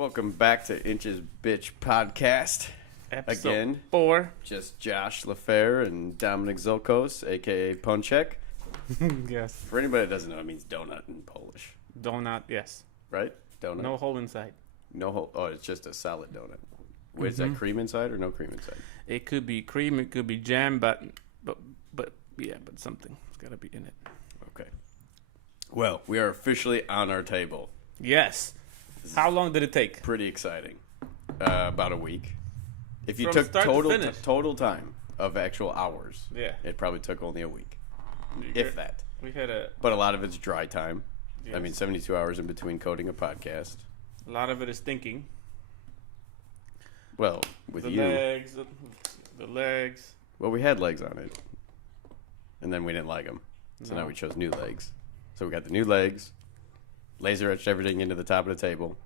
Welcome back to Inches Bitch Podcast. Episode Again, 4. just Josh LaFair and Dominic Zolkos, a.k.a. Ponchek. Yes. For anybody that doesn't know, it means donut in Polish, Donut, yes. right? Donut? No hole inside. No hole. Oh, it's just a solid donut. Wait, is that cream inside or no cream inside? It could be cream, it could be jam, but something. It's got to be in it. Okay. Well, we are officially on our table. Yes. How long did it take? Pretty exciting. About a week. If you From took start to finish. total time of actual hours, Yeah. it probably took only a week, if that. We had But a lot of it's dry time. Yes. I mean, 72 hours in between coding a podcast. a lot of it is thinking. Well, with The you, legs. well, we had legs on it, and then we didn't like them, so No. now we chose new legs. So we got the new legs, laser etched everything into the top of the table.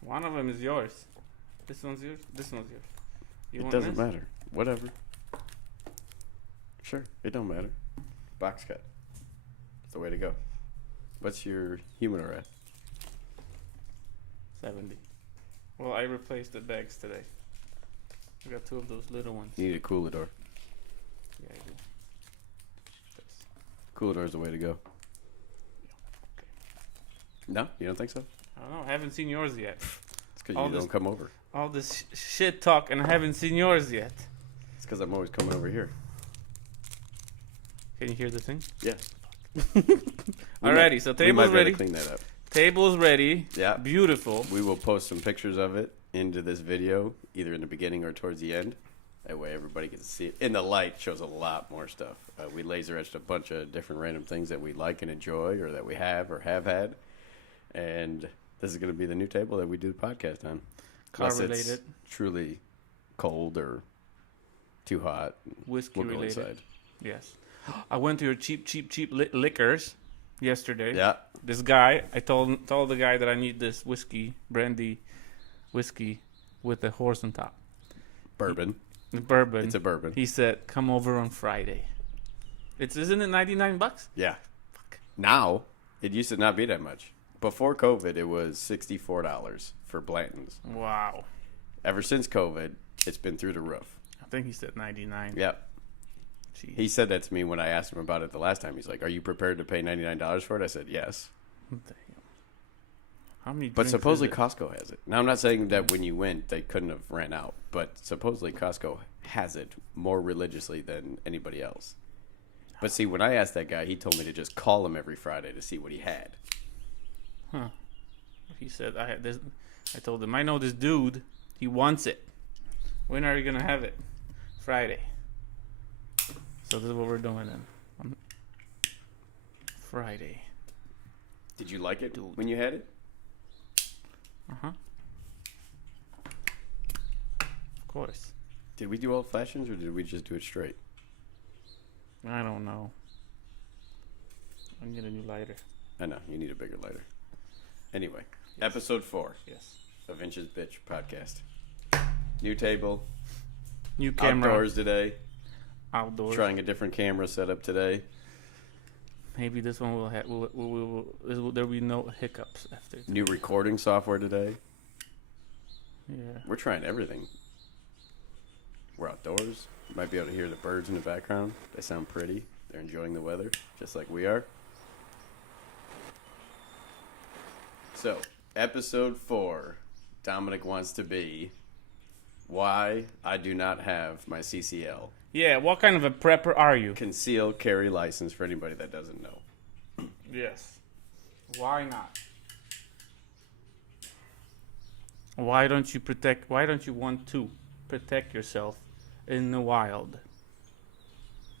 One of them is yours. This one's yours. This one's yours. You It want doesn't this? matter. Whatever. Sure, it don't matter. Box cut. It's the way to go. What's your humidor at? 70. Well, I replaced the bags today. I got 2 of those little ones. You need a coolador. Yeah, I do. This. Coolador is the way to go. Okay. No, you don't think so? I don't know. I haven't seen yours yet. It's because All you this- don't come over. All this shit talk, and I haven't seen yours yet. It's because I'm always coming over here. Can you hear the thing? Yeah. Alrighty, so We might table's be able to ready. clean that up. Table's ready. Yeah. Beautiful. We will post some pictures of it into this video, either in the beginning or towards the end. That way everybody can see it. In the light shows a lot more stuff. We laser etched a bunch of different random things that we like and enjoy or that we have or have had. And this is going to be the new table that we do the podcast on. Car Unless it's related. truly cold or too hot. Whiskey We'll go related. inside. Yes. I went to your cheap liquors yesterday. Yeah. This guy, I told the guy that I need this brandy whiskey with a horse on top. Bourbon. Bourbon. It's a bourbon. He said, "Come over on Friday." Isn't it $99? Yeah. Now, it used to not be that much. Before COVID, it was $64 for Blanton's. Wow. Ever since COVID, it's been through the roof. I think he said 99. Yep. Jeez. He said that to me when I asked him about it the last time. He's like, "Are you prepared to pay $99 for it?" I said, "Yes." Damn. How many? But drinks supposedly is it? Costco has it. Now, I'm not saying that when you went, they couldn't have ran out. But supposedly Costco has it more religiously than anybody else. But see, when I asked that guy, he told me to just call him every Friday to see what he had. Huh. He said, I had this. I told him, I know this dude. He wants it. When are you going to have it? Friday. So this is what we're doing then. Friday. Did you like it when you had it? Uh-huh. Of course. Did we do old fashions or did we just do it straight? I don't know. I need a new lighter. I know, you need a bigger lighter. Anyway, episode 4 Yes. of Inches Bitch podcast. New table, New camera. outdoors today. Outdoors. Trying a different camera setup today. Maybe this one will have. There will be no hiccups after. New recording software today. Yeah. We're trying everything. We're outdoors. You might be able to hear the birds in the background. They sound pretty. They're enjoying the weather, just like we are. So, episode 4, Dominic wants to be why I do not have my CCL. Yeah. What kind of a prepper are you? Concealed carry license for anybody that doesn't know. Yes. Why not? Why don't you want to protect yourself in the wild?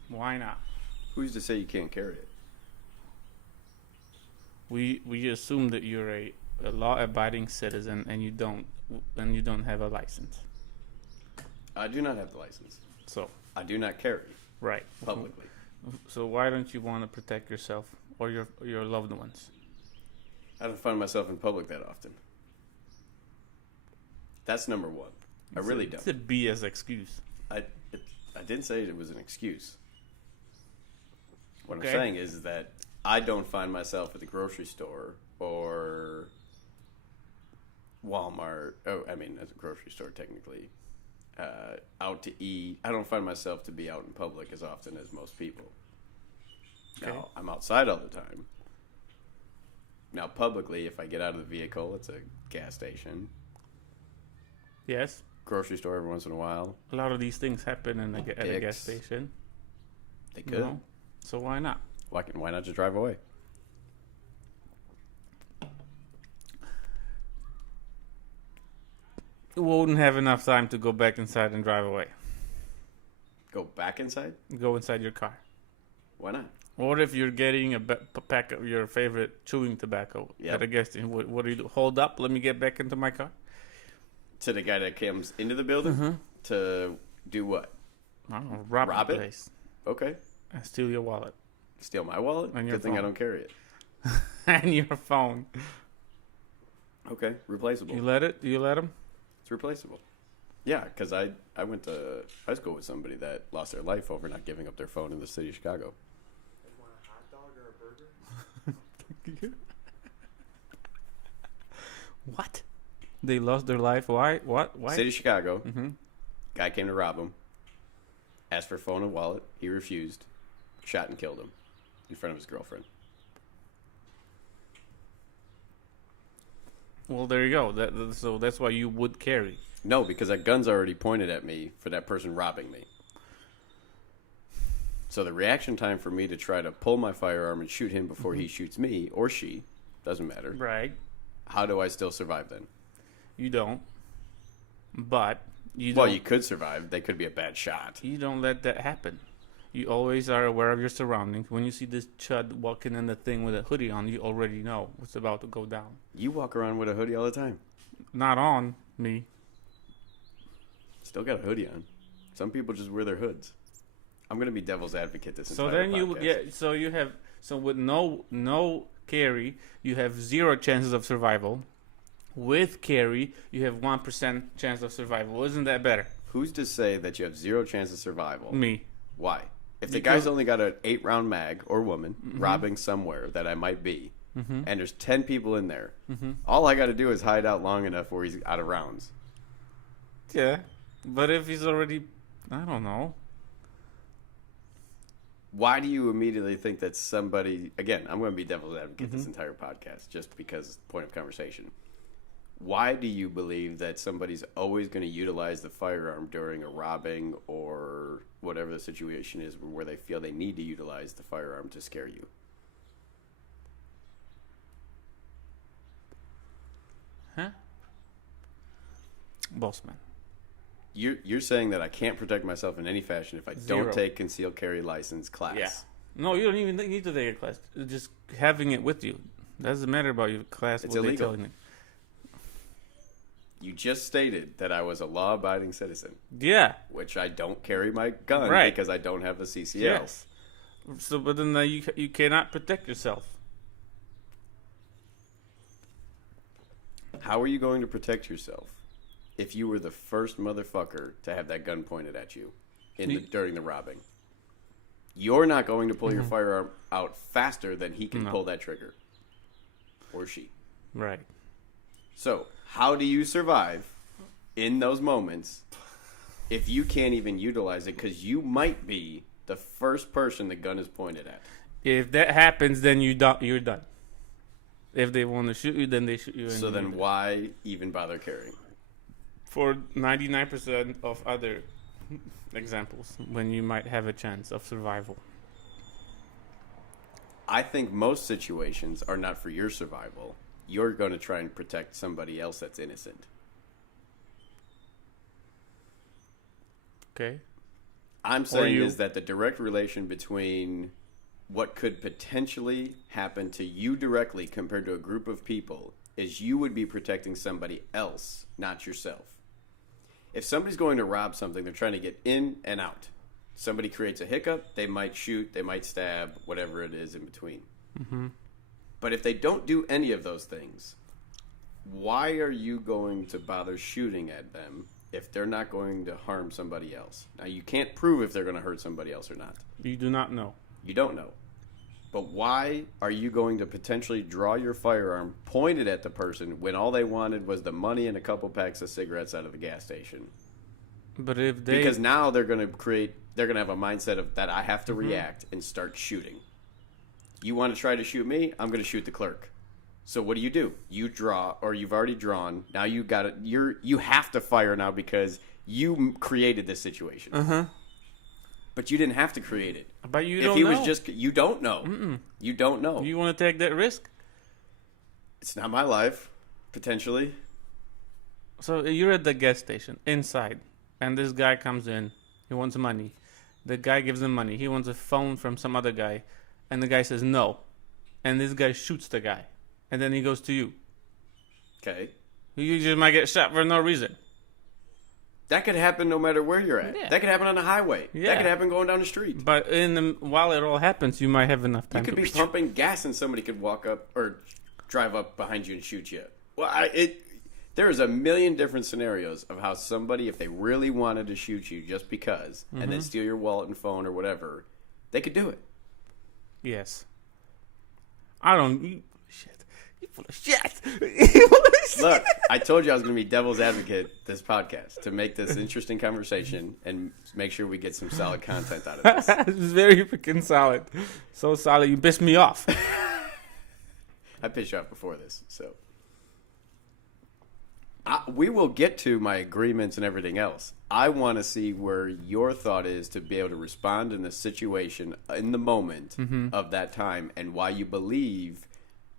Why not? Who's to say you can't carry it? We assume that you're a law-abiding citizen and you don't have a license. I do not have the license. So, I do not carry right. publicly. So why don't you want to protect yourself or your loved ones? I don't find myself in public that often. That's number one. I really It's don't. a BS excuse. I didn't say it was an excuse. What Okay. I'm saying is that I don't find myself at the grocery store or Walmart. Oh, I mean, as a grocery store, technically. Out to eat. I don't find myself to be out in public as often as most people. Okay. Now, I'm outside all the time. Now, publicly, if I get out of the vehicle, it's a gas station. Yes. Grocery store every once in a while. A lot of these things happen at a gas Dick's. station. They you could. know? So why not? Why not just drive away? You wouldn't have enough time to go back inside and drive away. Go back inside? Go inside your car. Why not? Or if you're getting a pack of your favorite chewing tobacco Yep. at a gas station, what do you do? Hold up, let me get back into my car? To the guy that comes into the building to do what? I don't know, rob Rob the it? place Okay. and steal your wallet Steal my wallet? And your Good thing I phone. don't carry it. and your phone. Okay. Replaceable. You let him? It's replaceable. Yeah, because I went to high school with somebody that lost their life over not giving up their phone in the city of Chicago. You want a hot dog or a burger? What? They lost their life? Why? What? Why? City of Chicago. Mm-hmm. Guy came to rob him. Asked for a phone and wallet. He refused. Shot and killed him in front of his girlfriend. Well, there you go. So that's why you would carry. No, because that gun's already pointed at me for that person robbing me. So the reaction time for me to try to pull my firearm and shoot him before he shoots me or she, doesn't matter. Right. How do I still survive then? You don't. But you Well, don't. you could survive. They could be a bad shot. You don't let that happen. You always are aware of your surroundings. When you see this chud walking in the thing with a hoodie on, you already know what's about to go down. You walk around with a hoodie all the time. Not on me. Still got a hoodie on. Some people just wear their hoods. I'm going to be devil's advocate this So entire then you podcast. so you have with no carry, you have 0 chances of survival. With carry, you have 1% chance of survival. Isn't that better? Who's to say that you have 0 chance of survival? Me. Why? If the Because- guy's only got an 8-round mag or woman robbing somewhere that I might be, and there's 10 people in there, all I got to do is hide out long enough where he's out of rounds. Yeah. But if he's already, I don't know. Why do you immediately think that somebody, again, I'm going to be devil's advocate this entire podcast just because point of conversation. Why do you believe that somebody's always going to utilize the firearm during a robbing or whatever the situation is where they feel they need to utilize the firearm to scare you? Huh? Bossman. You're saying that I can't protect myself in any fashion if I 0. don't take concealed carry license class. Yeah. No, you don't even need to take a class. Just having it with you. Doesn't matter about your class. It's what illegal. They telling you. You just stated that I was a law-abiding citizen, Yeah. which I don't carry my gun Right. because I don't have a CCL. Yes. So, but then you cannot protect yourself. How are you going to protect yourself if you were the first motherfucker to have that gun pointed at you during the robbing? You're not going to pull your firearm out faster than he can No. pull that trigger. Or she. Right. So, how do you survive in those moments if you can't even utilize it because you might be the first person the gun is pointed at? If that happens, then you're done. If they want to shoot you, then they shoot you. So then why even bother carrying? For 99% of other examples, when you might have a chance of survival. I think most situations are not for your survival. You're going to try and protect somebody else that's innocent. Okay. I'm saying you. is that the direct relation between what could potentially happen to you directly compared to a group of people is you would be protecting somebody else, not yourself. If somebody's going to rob something, they're trying to get in and out. Somebody creates a hiccup, they might shoot, they might stab, whatever it is in between. Mm-hmm. But if they don't do any of those things, why are you going to bother shooting at them if they're not going to harm somebody else? Now, you can't prove if they're going to hurt somebody else or not. You do not know. You don't know. But why are you going to potentially draw your firearm pointed at the person when all they wanted was the money and a couple packs of cigarettes out of the gas station? But if they Because now they're going to have a mindset of that I have to react and start shooting. You want to try to shoot me? I'm going to shoot the clerk. So what do? You draw, or you've already drawn. Now you got it. You have to fire now because you created this situation. But you didn't have to create it. but you If don't he know. was just, you don't know. You don't know. You want to take that risk? It's not my life, potentially. So you're at the gas station inside, and this guy comes in. He wants money. The guy gives him money. He wants a phone from some other guy, and the guy says no, and this guy shoots the guy, and then he goes to you. Okay. You just might get shot for no reason. That could happen no matter where you're at. Yeah. That could happen on the highway. Yeah. That could happen going down the street. But while it all happens, you might have enough You time could to be pumping gas and somebody could walk up or drive up behind you and shoot you. Well, there is a million different scenarios of how somebody, if they really wanted to shoot you just because, and then steal your wallet and phone or whatever, they could do it. Yes. I don't. Shit. You full of shit. You full of shit. Look, I told you I was going to be devil's advocate this podcast to make this interesting conversation and make sure we get some solid content out of this. It's very freaking solid. So solid, you pissed me off. I pissed you off before this, so. We will get to my agreements and everything else. I want to see where your thought is to be able to respond in the situation in the moment of that time and why you believe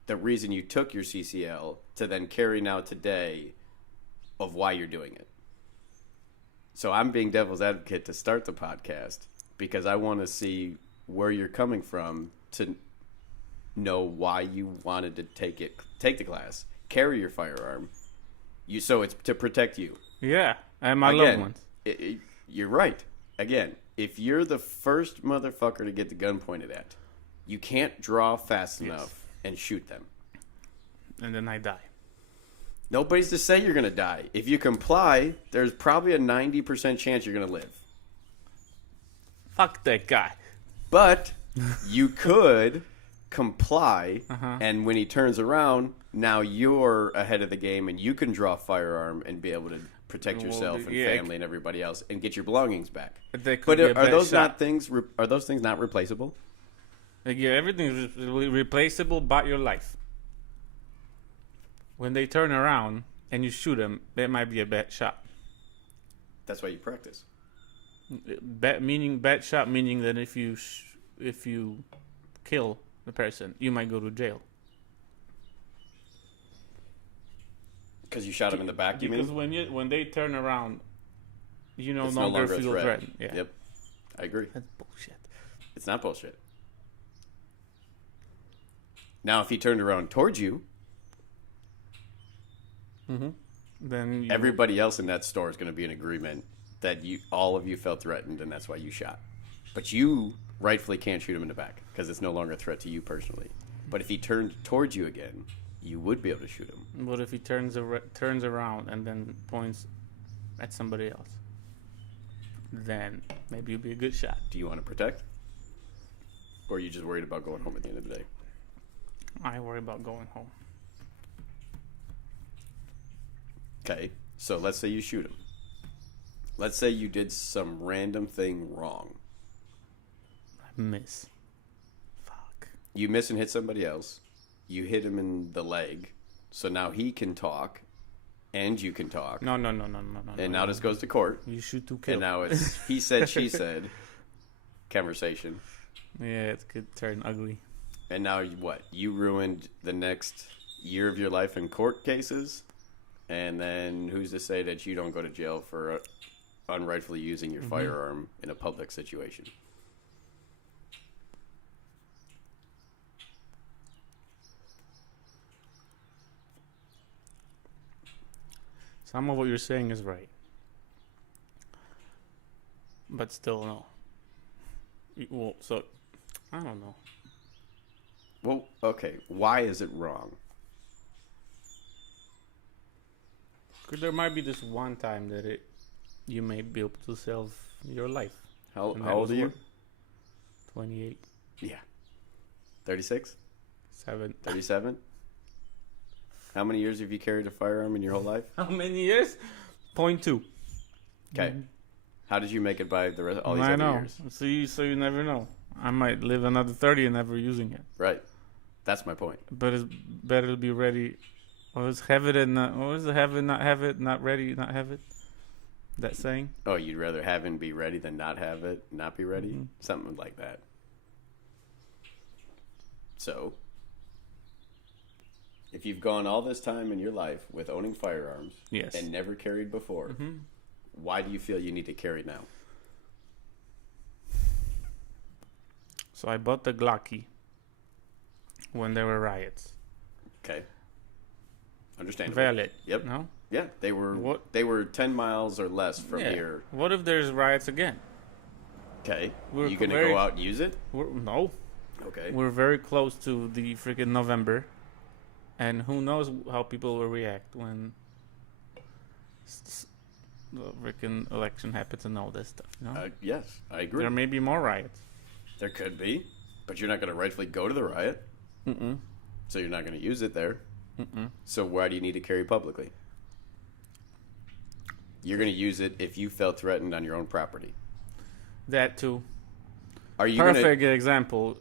the reason you took your CCL to then carry now today of why you're doing it. So I'm being devil's advocate to start the podcast because I want to see where you're coming from to know why you wanted to take the class, carry your firearm. So it's to protect you. Yeah, and my loved ones. You're right. Again, if you're the first motherfucker to get the gun pointed at, you can't draw fast enough and shoot them. And then I die. Nobody's to say you're going to die. If you comply, there's probably a 90% chance you're going to live. Fuck that guy. But you could comply, and when he turns around, now you're ahead of the game, and you can draw a firearm and be able to protect yourself and family and everybody else, and get your belongings back. But are those not things? Are those things not replaceable? Like, yeah, everything is replaceable but your life. When they turn around and you shoot them, that might be a bad shot. That's why you practice. Bad shot meaning that if you kill the person, you might go to jail. Because you shot him in the back, you Because mean? when they turn around, you no It's longer a feel threat. threatened. Yeah. Yep, I agree. That's bullshit. It's not bullshit. Now, if he turned around towards you, Then everybody else in that store is going to be in agreement that all of you felt threatened, and that's why you shot. But you rightfully can't shoot him in the back because it's no longer a threat to you personally. But if he turned towards you again, you would be able to shoot him. What if he turns around and then points at somebody else? Then maybe it'll be a good shot. Do you want to protect? Or are you just worried about going home at the end of the day? I worry about going home. Okay, so let's say you shoot him. Let's say you did some random thing wrong. I miss. Fuck. You miss and hit somebody else. You hit him in the leg. So now he can talk, and you can talk. No. And now this goes to court. You shoot to kill. And now it's he said, she said conversation. Yeah, it could turn ugly. And now what? You ruined the next year of your life in court cases? And then who's to say that you don't go to jail for unrightfully using your firearm in a public situation? Some of what you're saying is right. But still, no. Well, so, I don't know. Well, okay. Why is it wrong? Because there might be this one time that you may be able to save your life. How And that old was are you? what? 28. Yeah. 36? 7. 37? How many years have you carried a firearm in your whole life? How many years? 0.2. Okay. How did you make it by the rest all these I other know. years? So you never know. I might live another 30 and never using it. Right. That's my point. But it's better to be ready. Or it's have it and not. Or is it have it, not have it, not ready, not have it? That saying? Oh, you'd rather have and be ready than not have it, not be ready? Mhm. Something like that. So, if you've gone all this time in your life with owning firearms Yes. and never carried before, Mhm. why do you feel you need to carry now? So I bought the Glocky when there were riots. Okay. Understandable. Valid. Yep. No? Yeah, they were What? 10 miles or less from Yeah. here. What if there's riots again? Okay. We're You going to very- go out and use it? No. Okay. We're very close to the freaking November. And who knows how people will react when the freaking election happens and all this stuff. You know? Yes, I agree. There may be more riots. There could be, but you're not going to rightfully go to the riot, Mm-mm. so you're not going to use it there. Mm-mm. So why do you need to carry publicly? You're going to use it if you felt threatened on your own property. That too. Are you going to? Perfect example.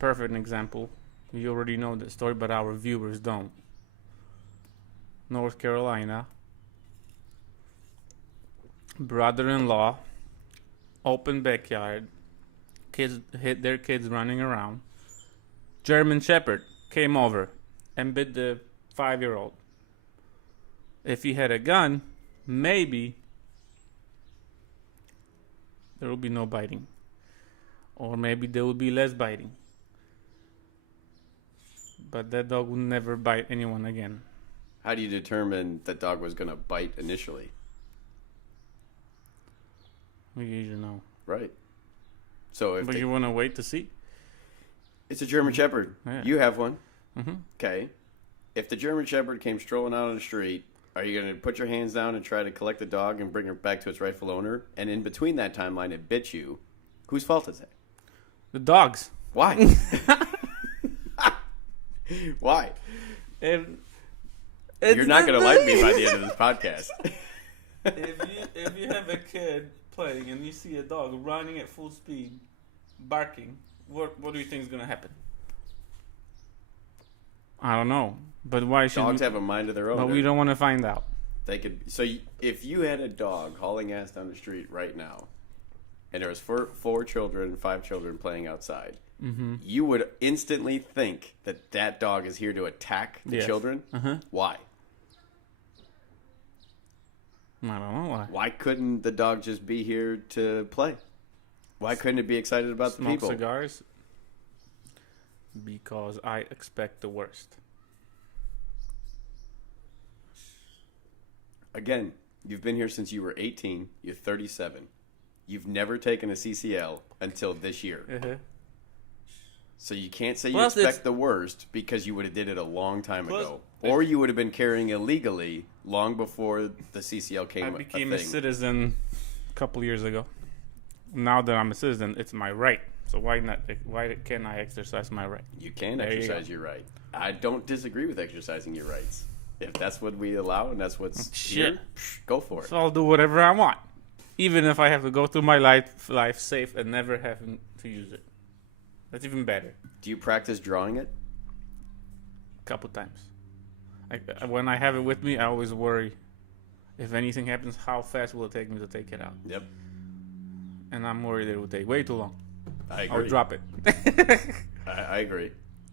Perfect example. You already know the story, but our viewers don't. North Carolina. Brother-in-law. Open backyard. Kids hit their kids running around. German Shepherd came over and bit the 5-year-old. If he had a gun, maybe there will be no biting. Or maybe there will be less biting. But that dog will never bite anyone again. How do you determine that dog was going to bite initially? We usually know. Right. So if But they- you want to wait to see? it's a German Shepherd, Yeah. you have one. Mm-hmm. Okay. If the German Shepherd came strolling out on the street, are you going to put your hands down and try to collect the dog and bring her back to its rightful owner? And in between that timeline, it bit you. Whose fault is that? The dogs. Why? Why? If, You're not going to like me by the end of this podcast. if you have a kid playing and you see a dog running at full speed, barking, what do you think is gonna happen? I don't know, but why should Dogs have a mind of their own. But we don't want to find out. They could. So if you had a dog hauling ass down the street right now, and there was four children, 5 children playing outside, Mm-hmm. you would instantly think that that dog is here to attack the Yes. children. Uh-huh. Why? I don't know why. Why couldn't the dog just be here to play? Why couldn't it be excited about the Smoke people? cigars. Because I expect the worst. Again, you've been here since you were 18. You're 37. You've never taken a CCL until this year. Uh-huh. So you can't say you Plus, expect it's- the worst because you would have did it a long time Plus, ago. Or you would have been carrying illegally long before the CCL came I a became thing. a citizen a couple years ago. Now that I'm a citizen, it's my right. So why not? Why can't I exercise my right? You can There you exercise your right. I don't disagree with exercising your rights. If that's what we allow and that's what's Shit. here, go for it. So I'll do whatever I want, even if I have to go through my life safe and never having to use it. That's even better. Do you practice drawing it? Couple times. When I have it with me, I always worry if anything happens, how fast will it take me to take it out? Yep. And I'm worried it will take way too long. I I'll agree. drop it. I agree.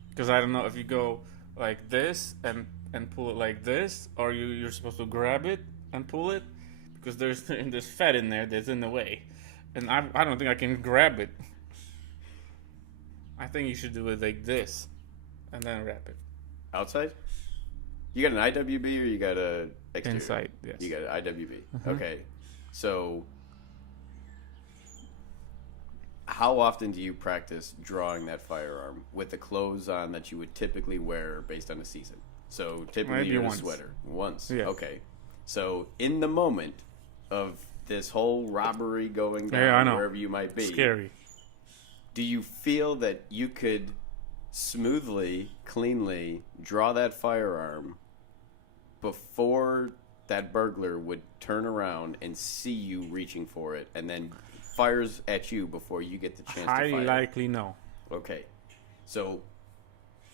Because I don't know if you go like this and pull it like this, or you're supposed to grab it and pull it, because there's fat in there that's in the way, and I don't think I can grab it. I think you should do it like this, and then wrap it Outside? You got an IWB or you got a exterior? inside. Yes. You got an IWB. Uh-huh. Okay. So how often do you practice drawing that firearm with the clothes on that you would typically wear based on the season? So typically Maybe you're in a once. sweater. Once. Yeah. Okay. So in the moment of this whole robbery going down, Yeah, I know. wherever you might be, Scary. do you feel that you could smoothly, cleanly draw that firearm before that burglar would turn around and see you reaching for it, and then fires at you before you get the chance to Highly fire. likely no. Okay. So,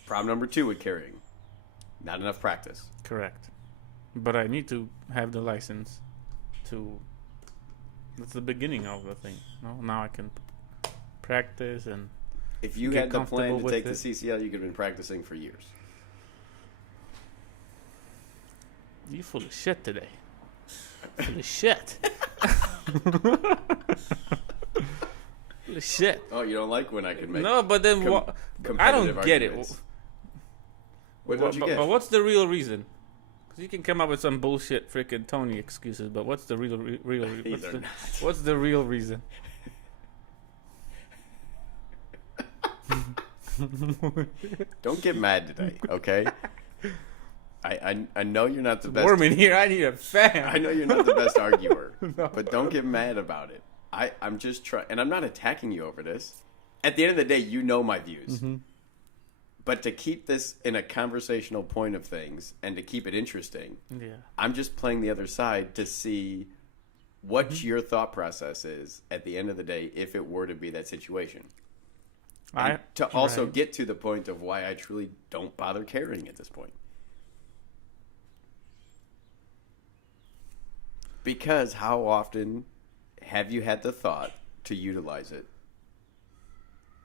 problem number 2 with carrying. Not enough practice. Correct. But I need to have the license to. That's the beginning of the thing. No, now I can practice and. If you Get had the plan comfortable to with take the it. CCL, you could have been practicing for years. You full of shit today. Full of shit. Full of shit. Oh, you don't like when I can make No, but then com- what? I competitive don't get it. arguments. What don't you but, get? but what's the real reason? Because you can come up with some bullshit freaking Tony excuses, but what's the real what's They're the, not. what's the real reason? Don't get mad today, okay? I know you're not the best. Warm in here. I need a fan. I know you're not the best arguer, No. but don't get mad about it. I'm just trying, and I'm not attacking you over this. At the end of the day, you know my views. Mm-hmm. But to keep this in a conversational point of things and to keep it interesting, Yeah. I'm just playing the other side to see what Mm-hmm. your thought process is at the end of the day if it were to be that situation. I And to also right. get to the point of why I truly don't bother carrying at this point. Because how often have you had the thought to utilize it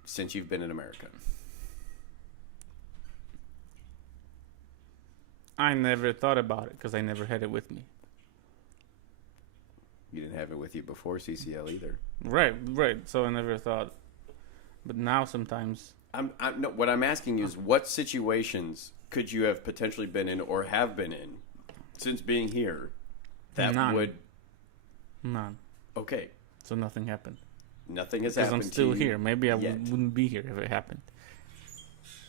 since you've been in America? I never thought about it because I never had it with me. You didn't have it with you before CCL either. Right. So I never thought. But now sometimes. No, what I'm asking you is what situations could you have potentially been in or have been in since being here that None. would... None. Okay, So nothing happened. nothing has Because happened I'm still to you here. Maybe I yet. wouldn't be here if it happened.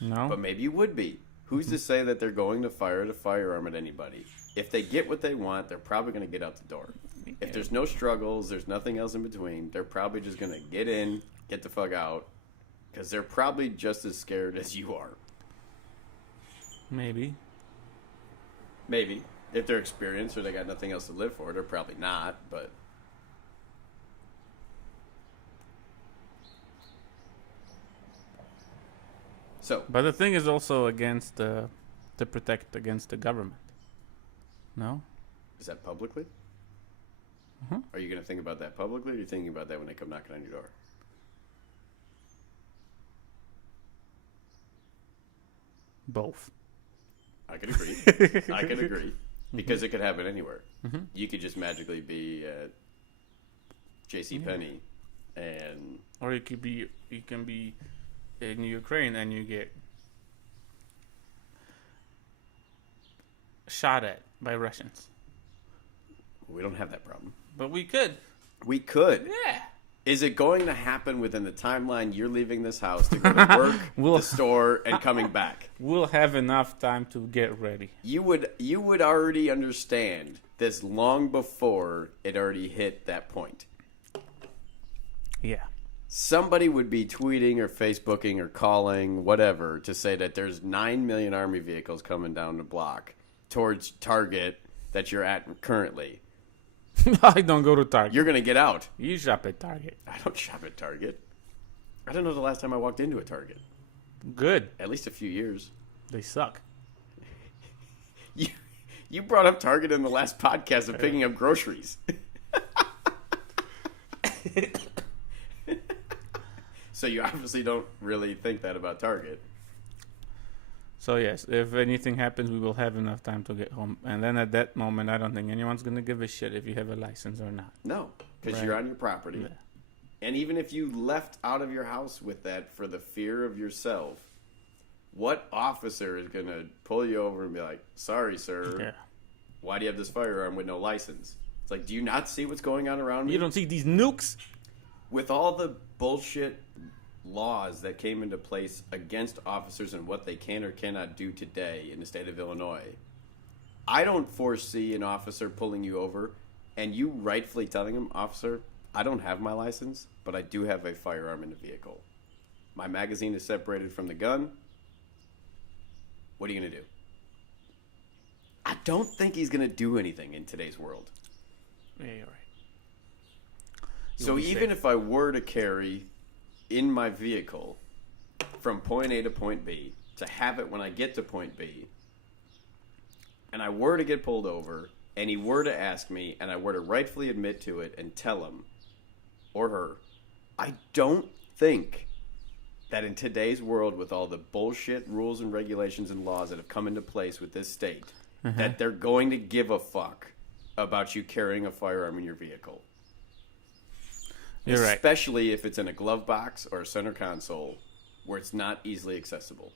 No? But maybe you would be. Who's to say that they're going to fire the firearm at anybody? If they get what they want, they're probably going to get out the door. If there's no struggles, there's nothing else in between, they're probably just going to get in, get the fuck out, because they're probably just as scared as you are. Maybe. Maybe. If they're experienced or they got nothing else to live for, they're probably not, but... So, But the thing is also against to protect against the government. No? is that publicly? Mhm. Are you going to think about that publicly, or are you thinking about that when they come knocking on your door? Both. I could agree. I could agree. Because it could happen anywhere. Mhm. You could just magically be at J.C. Penney and Or you can be in Ukraine and you get shot at by Russians. we don't have that problem. But we could. We could. Yeah. Is it going to happen within the timeline you're leaving this house to go to work, We'll- the store, and coming back? We'll have enough time to get ready. You would already understand this long before it already hit that point. Yeah. Somebody would be tweeting or Facebooking or calling, whatever, to say that there's 9 million Army vehicles coming down the block towards Target that you're at currently. I don't go to Target. You're going to get out. You shop at Target. I don't shop at Target. I don't know the last time I walked into a Target. Good. At least a few years. They suck. You brought up Target in the last podcast of picking up groceries. So you obviously don't really think that about Target. So yes, if anything happens, we will have enough time to get home. And then at that moment, I don't think anyone's gonna give a shit if you have a license or not. No, because Right. you're on your property. Yeah. And even if you left out of your house with that for the fear of yourself, what officer is going to pull you over and be like, sorry, sir, Yeah. why do you have this firearm with no license? It's like, do you not see what's going on around me? You don't see these nukes? With all the bullshit laws that came into place against officers and what they can or cannot do today in the state of Illinois, I don't foresee an officer pulling you over and you rightfully telling him, officer, I don't have my license, but I do have a firearm in the vehicle. My magazine is separated from the gun. What are you going to do? I don't think he's going to do anything in today's world. Yeah, you're right. So be even safe. if I were to carry in my vehicle from point A to point B, to have it when I get to point B, and I were to get pulled over, and he were to ask me, and I were to rightfully admit to it and tell him, or her, I don't think that in today's world, with all the bullshit rules and regulations and laws that have come into place with this state, that they're going to give a fuck about you carrying a firearm in your vehicle. You're right. Especially if it's in a glove box or a center console where it's not easily accessible.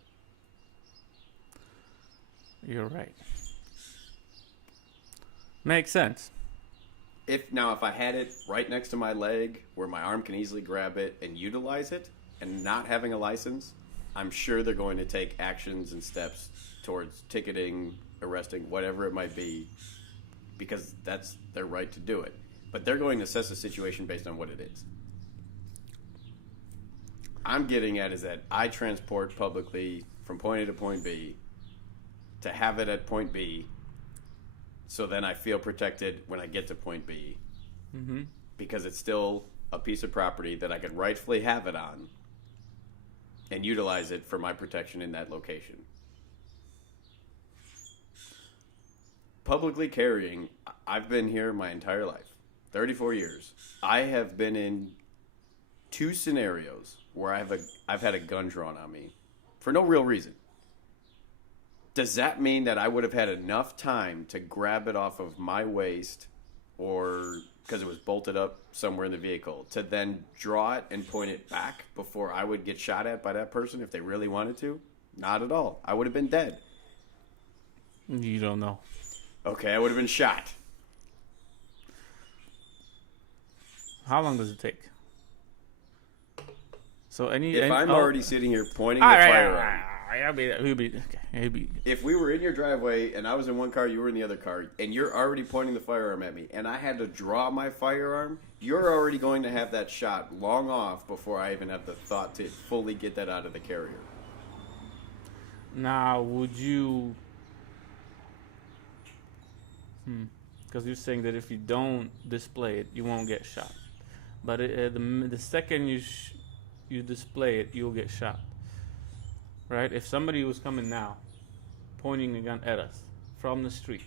You're right. Makes sense. If I had it right next to my leg where my arm can easily grab it and utilize it, and not having a license, I'm sure they're going to take actions and steps towards ticketing, arresting, whatever it might be, because that's their right to do it. But they're going to assess the situation based on what it is. I'm getting at is that I transport publicly from point A to point B to have it at point B, so then I feel protected when I get to point B, because it's still a piece of property that I could rightfully have it on and utilize it for my protection in that location. Publicly carrying, I've been here my entire life, 34 years. I have been in 2 scenarios where I've had a gun drawn on me for no real reason. Does that mean that I would have had enough time to grab it off of my waist, or because it was bolted up somewhere in the vehicle, to then draw it and point it back before I would get shot at by that person if they really wanted to? Not at all. I would have been dead. You don't know. Okay, I would have been shot. How long does it take? So If I'm already sitting here pointing All the right, firearm, he'll be. if we were in your driveway and I was in one car, you were in the other car, and you're already pointing the firearm at me, and I had to draw my firearm, you're already going to have that shot long off before I even have the thought to fully get that out of the carrier. Now, would you? Because you're saying that if you don't display it, you won't get shot. But the second you display it, you'll get shot. Right? If somebody was coming now, pointing a gun at us from the street,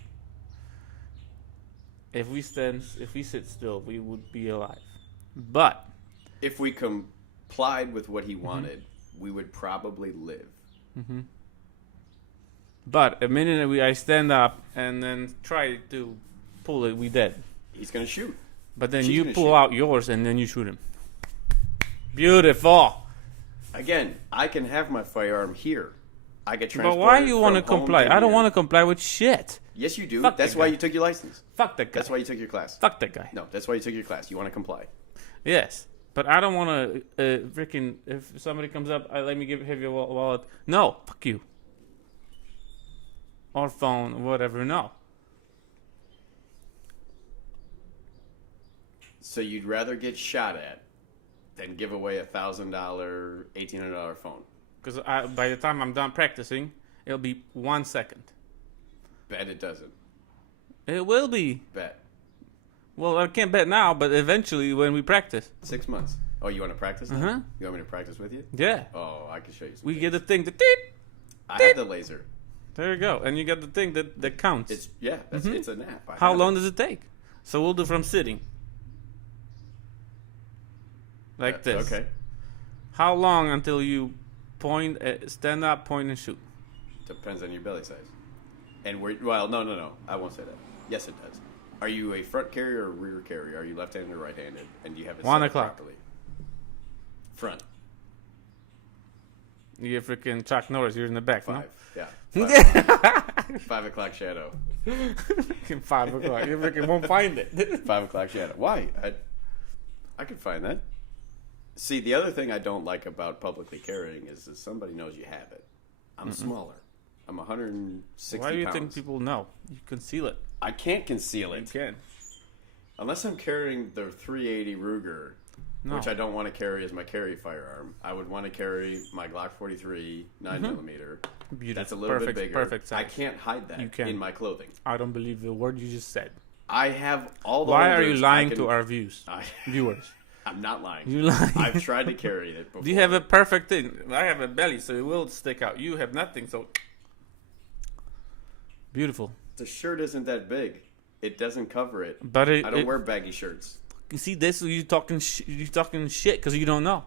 if we sit still, we would be alive. But If we complied with what he wanted, we would probably live. But a minute I stand up and then try to pull it, we dead. He's going to shoot. But then She's you gonna pull shoot. out yours and then you shoot him. Beautiful. Again, I can have my firearm here. I get But transported. why you want to from home comply? I don't here. want to comply with shit. Yes, you do. Fuck That's that why guy. you took your license. Fuck that guy. That's why you took your class. Fuck that guy. No, that's why you took your class. You want to comply. Yes. But I don't want to freaking, if somebody comes up, let me have your wallet. No. Fuck you. Or phone, or whatever. No. So you'd rather get shot at than give away $1,000, $1,800 phone. Because by the time I'm done practicing, it'll be 1 second. Bet it doesn't. It will be. Bet. Well, I can't bet now, but eventually when we practice. 6 months. Oh, you want to practice now? Uh-huh. You want me to practice with you? Yeah. Oh, I can show you some We things. get the thing that beep. I have the laser. There you go. And you got the thing that counts. It's it's an app. I How have long it. does it take? So we'll do from sitting. Like this. Okay. How long until you point, stand up, point, and shoot? Depends on your belly size. And well, no. I won't say that. Yes, it does. Are you a front carrier or a rear carrier? Are you left-handed or right-handed? And do you have it 1 set up o'clock. properly? Front. You're freaking Chuck Norris. You're in the back, 5. Yeah. no? 5 o'clock shadow. Freaking 5 o'clock. You freaking won't find it. 5 o'clock shadow. Why? I could find that. See, the other thing I don't like about publicly carrying is that somebody knows you have it. I'm smaller. I'm 160 Why do you pounds. think people know? You conceal it. I can't conceal it. You can. Unless I'm carrying the 380 Ruger, No. which I don't want to carry as my carry firearm. I would want to carry my Glock 43 9mm Beautiful. That's a little perfect, bit bigger. Perfect size. I can't hide that You can. in my clothing. I don't believe the word you just said. I have all the Why are you holders I lying can- to our viewers? I'm not lying. You lying. I've tried to carry it before. Do you have a perfect thing? I have a belly, so it will stick out. You have nothing, so beautiful. The shirt isn't that big. It doesn't cover it. But I don't wear baggy shirts. You see, this you talking shit because you don't know.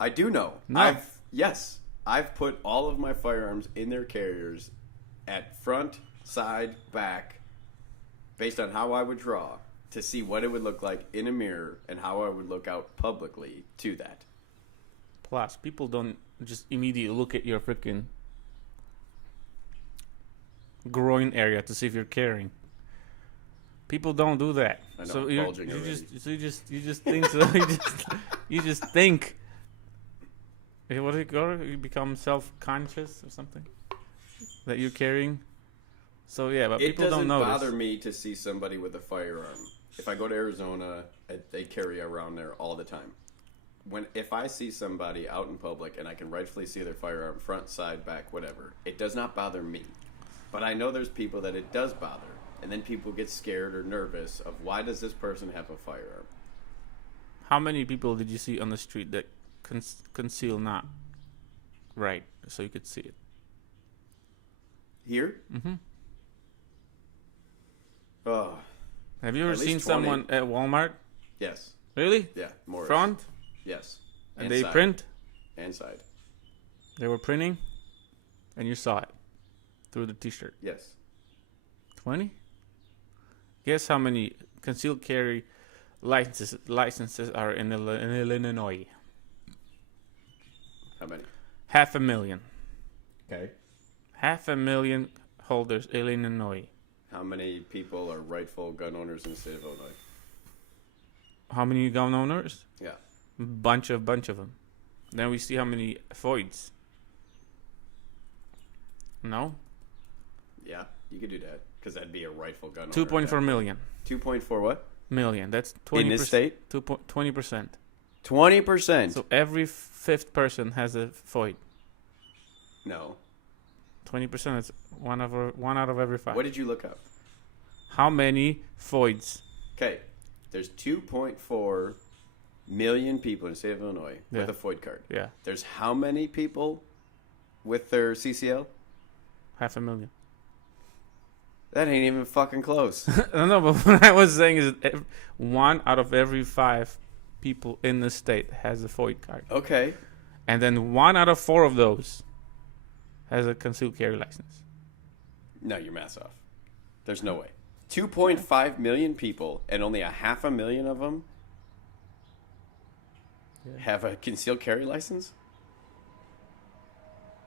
I do know. No. I've put all of my firearms in their carriers at front, side, back, based on how I would draw to see what it would look like in a mirror and how I would look out publicly to that. Plus, people don't just immediately look at your freaking groin area to see if you're carrying. People don't do that. I know, so I'm you bulging already. just think so. you just think. What do you go? You become self-conscious or something that you're carrying. So yeah, but It people don't doesn't notice. bother me to see somebody with a firearm. If I go to Arizona, they carry around there all the time. If I see somebody out in public and I can rightfully see their firearm, front, side, back, whatever, it does not bother me. But I know there's people that it does bother, and then people get scared or nervous of why does this person have a firearm? How many people did you see on the street that conceal not right so you could see it? Here? Mm-hmm. Oh, Have you ever At least seen 20. someone at Walmart? yes. Really? Yeah, more. Front? Yes. And they side. print? And side. They were printing? And you saw it through the t-shirt. Yes. 20? Guess how many concealed carry licenses are in Illinois? How many? 500,000. Okay. 500,000 holders in Illinois. How many people are rightful gun owners in the state of Illinois? How many gun owners? Yeah. Bunch of them. Then we see how many voids. No? Yeah, you could do that because that'd be a rightful gun. 2.4 million. 2.4 what? Million. That's 20%. In this state? 20%. 20%. So every fifth person has a void. No. 20% is one out of every five. What did you look up? How many voids? Okay, there's 2.4 million people in the state of Illinois Yeah. with a FOID card. Yeah, There's how many people with their CCL? 500,000. That ain't even fucking close. No, but what I was saying is that one out of every five people in the state has a FOID card. Okay. And then one out of four of those has a concealed carry license. No, your math's off. There's no way. 2.5 million people, and only 500,000 of them have a concealed carry license?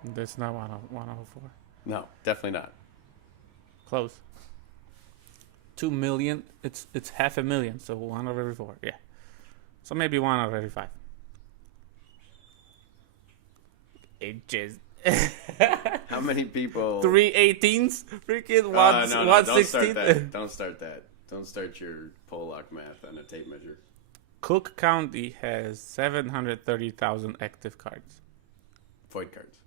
That's not one out of four. No, definitely not. Close. 2 million. It's 500,000. So one out of every four. Yeah. So maybe one out of every five. Inches. How many people? 3 18s. Freaking one no, one don't start 16th. that. Don't start that. Don't start your Pollock math on a tape measure. Cook County has 730,000 active cards. FOID cards.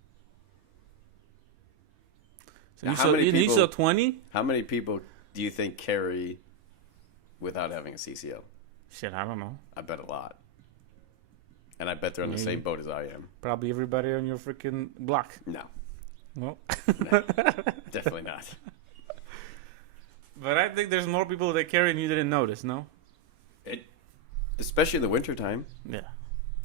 So Now, you how saw, many you people- saw 20? How many people do you think carry without having a CCL? Shit, I don't know. I bet a lot. And I bet they're on the Maybe. same boat as I am. Probably everybody on your freaking block. No, Well, definitely not. but I think there's more people that carry and you didn't notice, no? Especially in the wintertime. Yeah.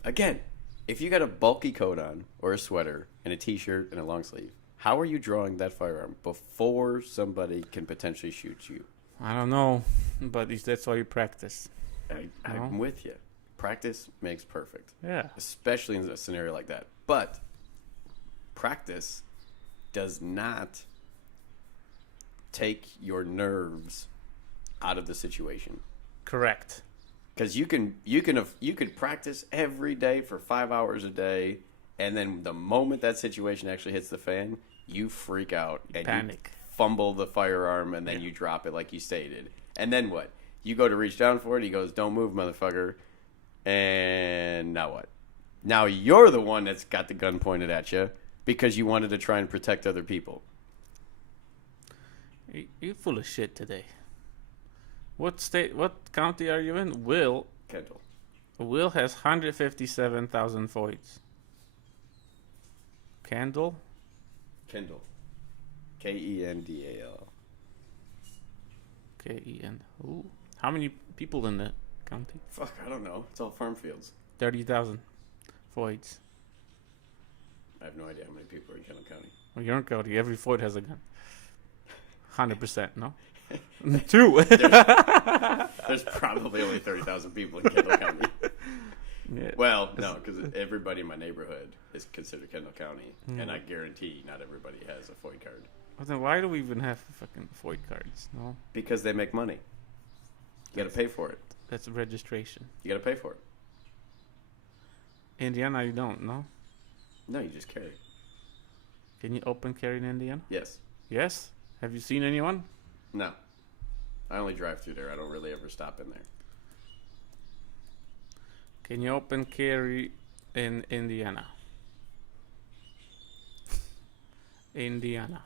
Again, if you got a bulky coat on or a sweater and a t-shirt and a long sleeve, how are you drawing that firearm before somebody can potentially shoot you? I don't know, but that's why you practice. I'm No. with you. Practice makes perfect, Yeah. especially in a scenario like that. But practice does not take your nerves out of the situation. Correct. Because you could practice every day for 5 hours a day, and then the moment that situation actually hits the fan, you freak out and Panic. you fumble the firearm, and then you drop it like you stated. And then what? You go to reach down for it. He goes, "Don't move, motherfucker." And now what? Now you're the one that's got the gun pointed at you. because you wanted to try and protect other people. You're full of shit today. What state? What county are you in? Will has 157,000 votes. Kendall. Kendall. Kendal. K-E-N. Ooh. How many people in the county? Fuck, I don't know. It's all farm fields. 30,000 votes. I have no idea how many people are in Kendall County. Well, you're in county. Every vote has a gun. 100%, no? True. There's probably only 30,000 people in Kendall County. Yeah. Well, no, because everybody in my neighborhood is considered Kendall County, and I guarantee not everybody has a FOID card. Well, then why do we even have fucking void cards? No, Because they make money. You got to pay for it. that's registration. You got to pay for it. Indiana, you don't. No, No, you just carry. can you open carry in Indiana? Yes. Yes. Have you seen anyone? No. I only drive through there. I don't really ever stop in there. Can you open carry in Indiana? Indiana.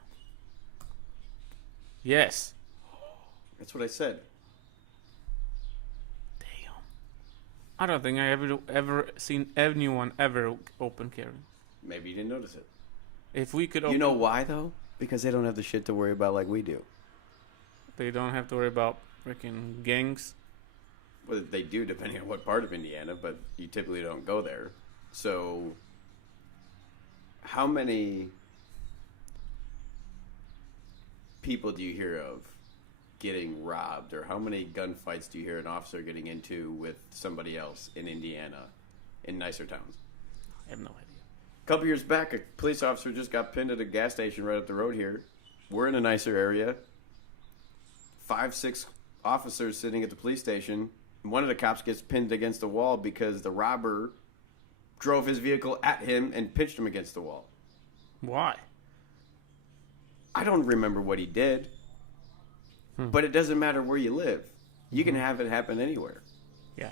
Yes. That's what I said. Damn. I don't think I ever seen anyone ever open carry. Maybe you didn't notice it. If we could open, You know why, though? Because they don't have the shit to worry about like we do. they don't have to worry about freaking gangs. Well, they do, depending on what part of Indiana, but you typically don't go there. So, how many people do you hear of getting robbed, or how many gunfights do you hear an officer getting into with somebody else in Indiana in nicer towns? I have no idea. A couple years back, a police officer just got pinned at a gas station right up the road here. We're in a nicer area. 5, 6 officers sitting at the police station. One of the cops gets pinned against the wall because the robber drove his vehicle at him and pitched him against the wall. Why? I don't remember what he did, but it doesn't matter where you live. You can have it happen anywhere. Yeah.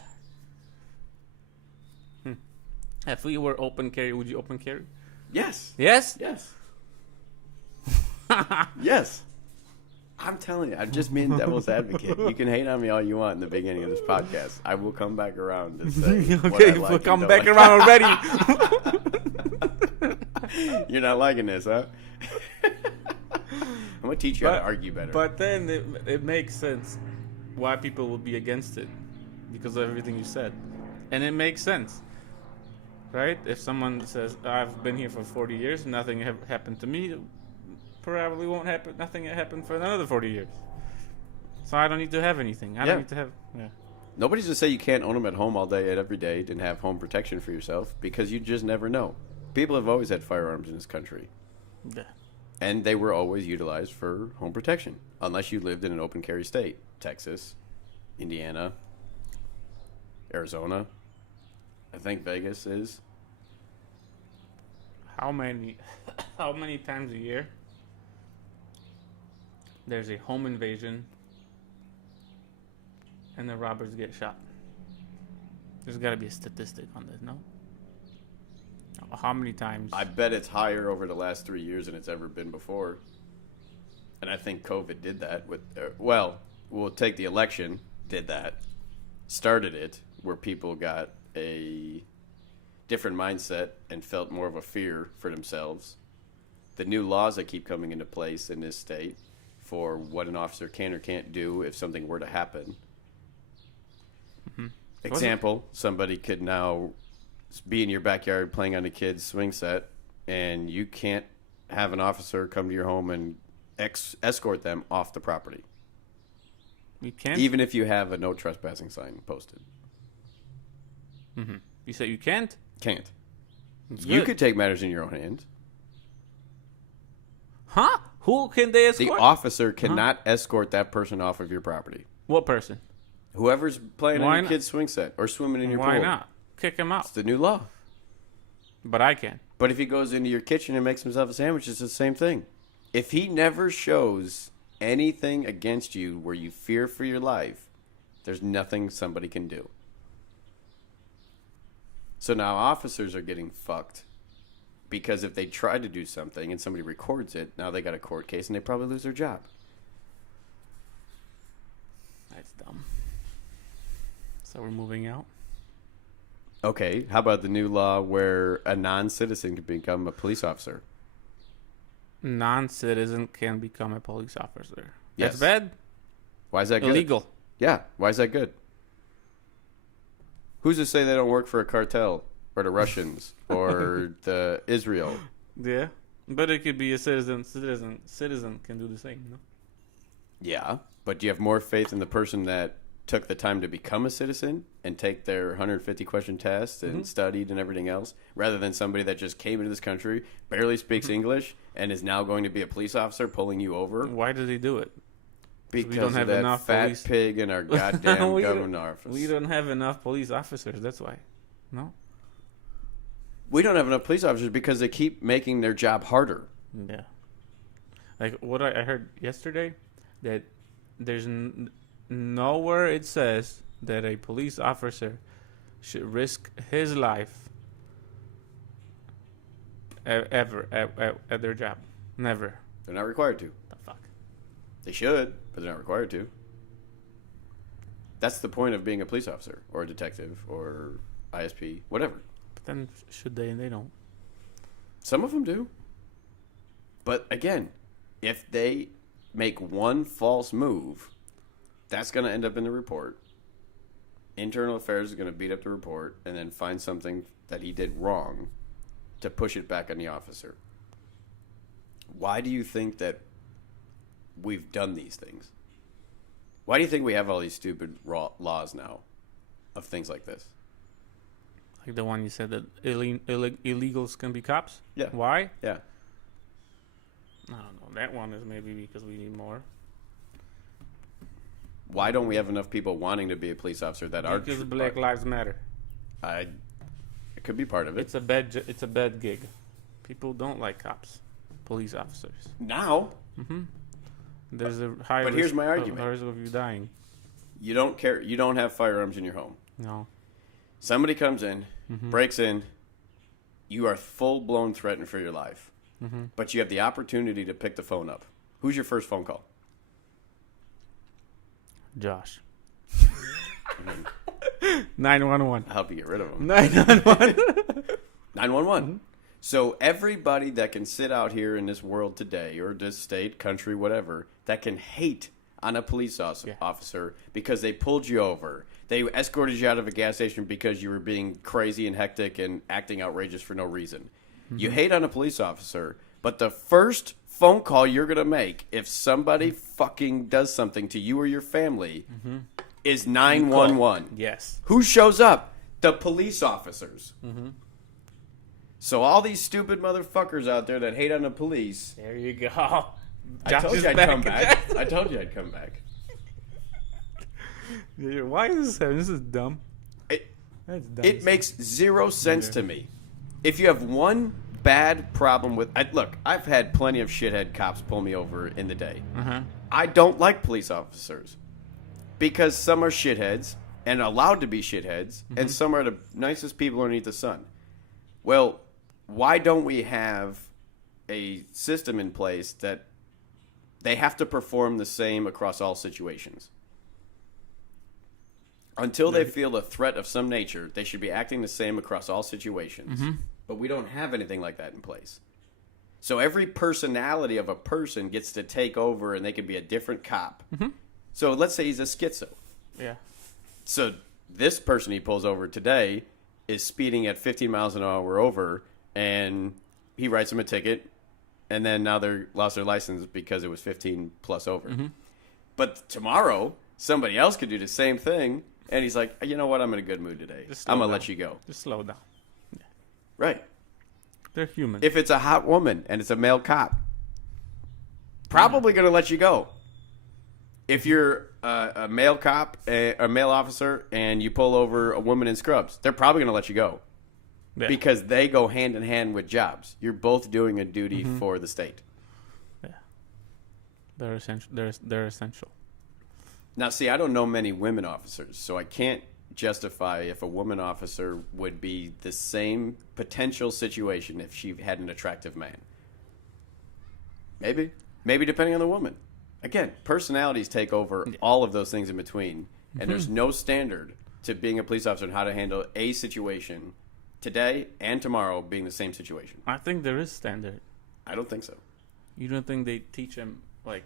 If we were open carry, would you open carry? Yes. Yes. Yes. Yes. I'm telling you, I'm just being devil's advocate. You can hate on me all you want in the beginning of this podcast. I will come back around and say, what I Okay, like we'll and come don't back like. around already. You're not liking this, huh? I'm going to teach you how to argue better. But then it makes sense why people will be against it because of everything you said. And it makes sense. Right? If someone says, I've been here for 40 years, nothing happened to me, probably won't happen. Nothing happened for another 40 years. So I don't need to have anything. I don't need to have. Yeah. Nobody's to say you can't own them at home all day and every day and have home protection for yourself, because you just never know. People have always had firearms in this country. Yeah. And they were always utilized for home protection, unless you lived in an open carry state. Texas, Indiana, Arizona. I think Vegas is. How many times a year there's a home invasion and the robbers get shot? There's got to be a statistic on this, no? How many times? I bet it's higher over the last 3 years than it's ever been before. And I think COVID did that with, well, we'll take the election, did that, started it, where people got a different mindset and felt more of a fear for themselves. The new laws that keep coming into place in this state for what an officer can or can't do if something were to happen. Mm-hmm. Example, somebody could now be in your backyard playing on a kid's swing set, and you can't have an officer come to your home and escort them off the property. You can't? Even if you have a no trespassing sign posted. Mm-hmm. You say you can't? Can't. That's You good. could take matters in your own hands. Huh? Who can they The escort? officer cannot escort that person off of your property. What person? Whoever's playing Why on your not? kid's swing set or swimming in your Why pool. not? Kick him out. It's the new law. But I can. But if he goes into your kitchen and makes himself a sandwich, it's the same thing. If he never shows anything against you where you fear for your life, there's nothing somebody can do. So now officers are getting fucked because if they try to do something and somebody records it, now they got a court case and they probably lose their job. That's dumb. So we're moving out. Okay, how about the new law where a non-citizen can become a police officer? Non-citizen can become a police officer. Yes. That's bad. Why is that good? Illegal. Yeah, why is that good? Who's to say they don't work for a cartel or the Russians or the Israel? Yeah, but it could be a citizen. Citizen can do the same. No? Yeah, but do you have more faith in the person that took the time to become a citizen and take their 150 question test and studied and everything else, rather than somebody that just came into this country, barely speaks English, and is now going to be a police officer pulling you over? Why do they do it? Because don't of have that enough fat police. pig in our goddamn We don't- government office. We don't have enough police officers. That's why. No. We don't have enough police officers because they keep making their job harder. Yeah. Like what I heard yesterday, that there's nowhere it says that a police officer should risk his life ever at their job. Never. They're not required to. The fuck. They should, but they're not required to. That's the point of being a police officer or a detective or ISP, whatever. But then should they? They don't. Some of them do. But again, if they make one false move, that's going to end up in the report. Internal Affairs is going to beat up the report and then find something that he did wrong to push it back on the officer. Why do you think that we've done these things? Why do you think we have all these stupid laws now of things like this? Like the one you said that illegals can be cops? Yeah. Why? Yeah. I don't know. That one is maybe because we need more. Why don't we have enough people wanting to be a police officer that are... Because Black Lives Matter. It could be part of it. It's a bad gig. People don't like cops, police officers. Now, There's a high But risk, here's my argument. high risk of you dying. you don't care. You don't have firearms in your home. No. Somebody comes in, breaks in. You are full-blown threatened for your life. But you have the opportunity to pick the phone up. Who's your first phone call? Josh. I mean, 911. I'll help you get rid of them. 911. 911. So everybody that can sit out here in this world today, or this state, country, whatever, that can hate on a police officer because they pulled you over, they escorted you out of a gas station because you were being crazy and hectic and acting outrageous for no reason. You hate on a police officer, but the first phone call you're going to make if somebody fucking does something to you or your family is 911. Yes. Who shows up? The police officers. So all these stupid motherfuckers out there that hate on the police. There you go. I Josh told is you I'd back. come back. I told you I'd come back. Why is this happening? This is dumb. It, That's dumb. it makes zero sense to me. If you have one bad problem with... look, I've had plenty of shithead cops pull me over in the day. I don't like police officers. Because some are shitheads and allowed to be shitheads, and some are the nicest people underneath the sun. Well, why don't we have a system in place that they have to perform the same across all situations? Until they feel a threat of some nature, they should be acting the same across all situations. But we don't have anything like that in place. So every personality of a person gets to take over, and they can be a different cop. So let's say he's a schizo. Yeah. So this person he pulls over today is speeding at 15 miles an hour over, and he writes him a ticket, and then now they lost their license because it was 15 plus over. But tomorrow, somebody else could do the same thing, and he's like, you know what, I'm in a good mood today. Just slow I'm going to down. let you go. Just slow down. Right. They're human. If it's a hot woman and it's a male cop, probably going to let you go. If you're a male cop, a male officer, and you pull over a woman in scrubs, they're probably going to let you go. Yeah. Because they go hand in hand with jobs. You're both doing a duty for the state. Yeah. They're essential. They're essential. Now, see, I don't know many women officers, so I can't justify if a woman officer would be the same potential situation if she had an attractive man. Maybe depending on the woman. Again, personalities take over all of those things in between, and there's no standard to being a police officer and how to handle a situation today and tomorrow being the same situation. I think there is standard. I don't think so. You don't think they teach them, like,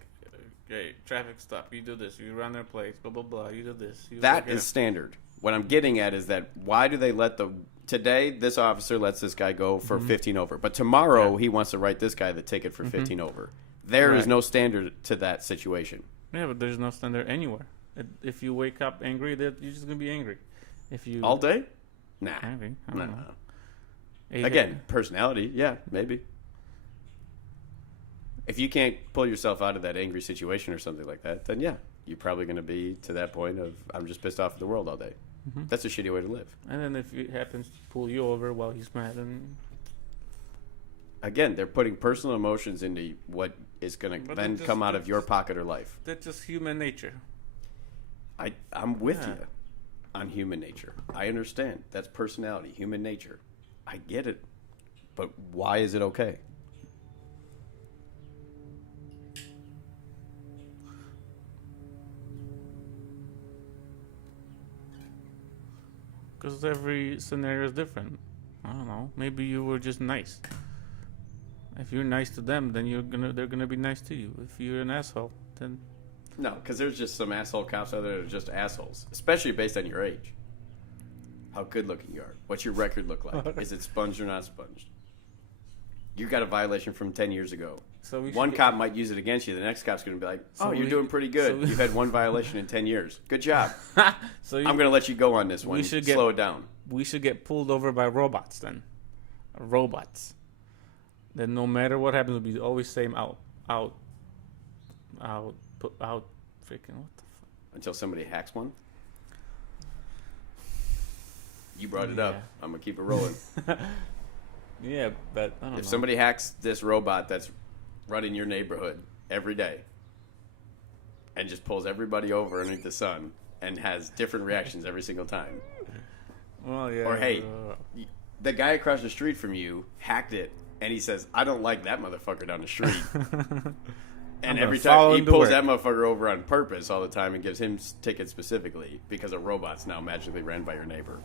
okay, traffic stop, you do this, you run their place, blah, blah, blah, you do this. You That is standard. What I'm getting at is that why do they let today this officer lets this guy go for 15 over, but tomorrow he wants to write this guy the ticket for 15 over. There is Right. no standard to that situation. Yeah, but there's no standard anywhere. If you wake up angry, you're just going to be angry. If you... All day? Nah. Maybe. I Nah. don't know. Hey, Again, personality, yeah, maybe. If you can't pull yourself out of that angry situation or something like that, then yeah, you're probably going to be to that point of I'm just pissed off at the world all day. That's a shitty way to live. And then if it happens to pull you over while he's mad, then... Again, they're putting personal emotions into what is going to But then it come just- out of your pocket or life. That's just human nature. I'm with Yeah. you on human nature. I understand. That's personality, human nature. I get it. But why is it okay? Because every scenario is different. I don't know. Maybe you were just nice. If you're nice to them, then they're gonna be nice to you. If you're an asshole, then No, because there's just some asshole cops out there that are just assholes, especially based on your age. How good looking you are. What's your record look like? Is it sponged or not sponged? You got a violation from 10 years ago. so we One should cop might use it against you. The next cop's going to be like, So oh, you're we- doing pretty good. so- You've had one violation in 10 years. Good job. so I'm going to let you go on this We one. should get- Slow it down. we should get pulled over by robots then. Robots. Then no matter what happens, we'll be always same out, freaking what the fuck? Until somebody hacks one. You brought it up. Yeah. I'm going to keep it rolling. Yeah, but I don't know. If somebody hacks this robot that's running your neighborhood every day and just pulls everybody over underneath the sun and has different reactions every single time. Well, yeah. Or, hey, the guy across the street from you hacked it and he says, I don't like that motherfucker down the street. And gonna every follow time he him to pulls work. that motherfucker over on purpose all the time and gives him tickets specifically because a robot's now magically ran by your neighbor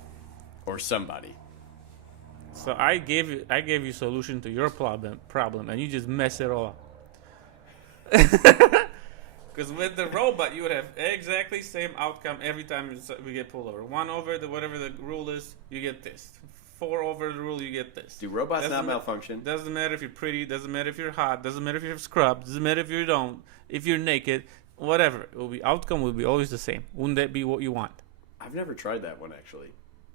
or somebody. So I gave you solution to your problem, and you just mess it all up. Because with the robot, you would have exactly same outcome every time we get pulled over. 1 over, whatever the rule is, you get this. 4 over the rule, you get this. Do robots Doesn't not ma- malfunction? Doesn't matter if you're pretty. Doesn't matter if you're hot. Doesn't matter if you have scrubs. Doesn't matter if you don't. If you're naked, whatever. It will be outcome will be always the same. Wouldn't that be what you want? I've never tried that one actually.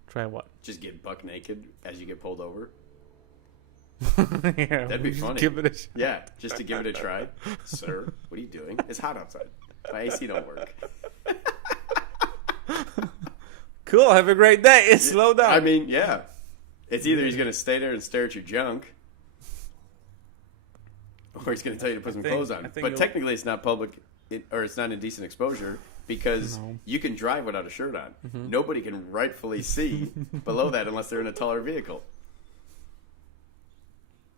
Try what? Just get buck naked as you get pulled over. Yeah, That'd be just funny. Give it a shot. Yeah, just to give it a try. Sir, what are you doing? It's hot outside. My AC don't work. Cool. Have a great day. Slow down. I mean, yeah. It's either he's going to stay there and stare at your junk, or he's going to tell you to put some think- clothes I on. think But you'll- technically, it's not public, or it's not indecent exposure because No. you can drive without a shirt on. Mm-hmm. Nobody can rightfully see below that unless they're in a taller vehicle.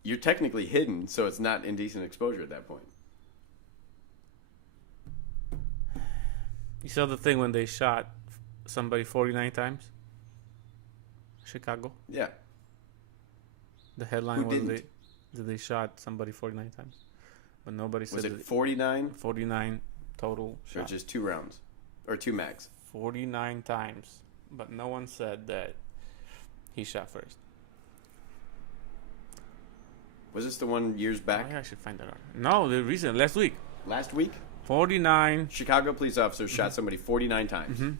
You're technically hidden, so it's not indecent exposure at that point. You saw the thing when they shot somebody 49 times? Chicago. Yeah. The headline Who was didn't? they shot somebody 49 times. But nobody said Was it that 49 49 total or shots. just 2 rounds? Or 2 mags? 49 times. But no one said that he shot first. Was this the one years back? I should find that out. No, the recent last week. Last week? 49. Chicago police officers shot somebody 49 times.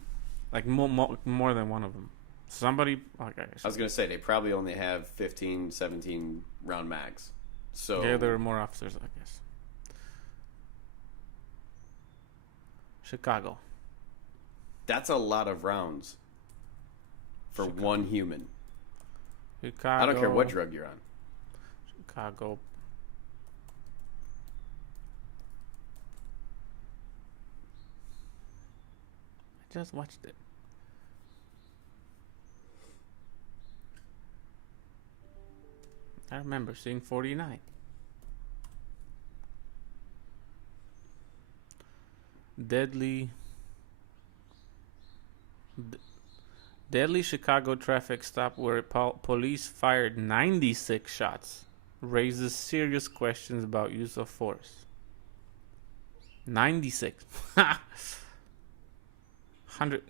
Like more than one of them. Somebody. Okay. I was going to say, they probably only have 15, 17 round mags. So Yeah, there are more officers, I guess. Chicago. that's a lot of rounds for one human. Chicago. I don't care what drug you're on. Chicago. I just watched it. I remember seeing 49. Deadly. Deadly Chicago traffic stop where police fired 96 shots raises serious questions about use of force. 96. 100.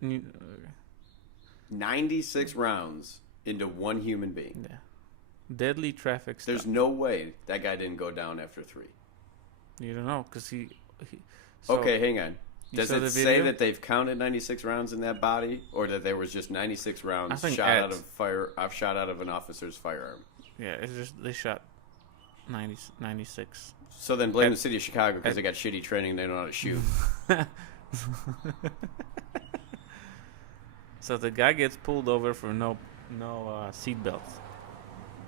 96 rounds into one human being. Yeah. Deadly traffic stop. There's no way that guy didn't go down after 3. You don't know because so Okay, hang on. you Does saw the it say video? that they've counted 96 rounds in that body, or that there was just 96 I rounds think shot out ads. of fire? Shot out of an officer's firearm. Yeah, it's just they shot 96. So then blame At- the city of Chicago because at- they got shitty training and they don't know how to shoot. So the guy gets pulled over for no seatbelt.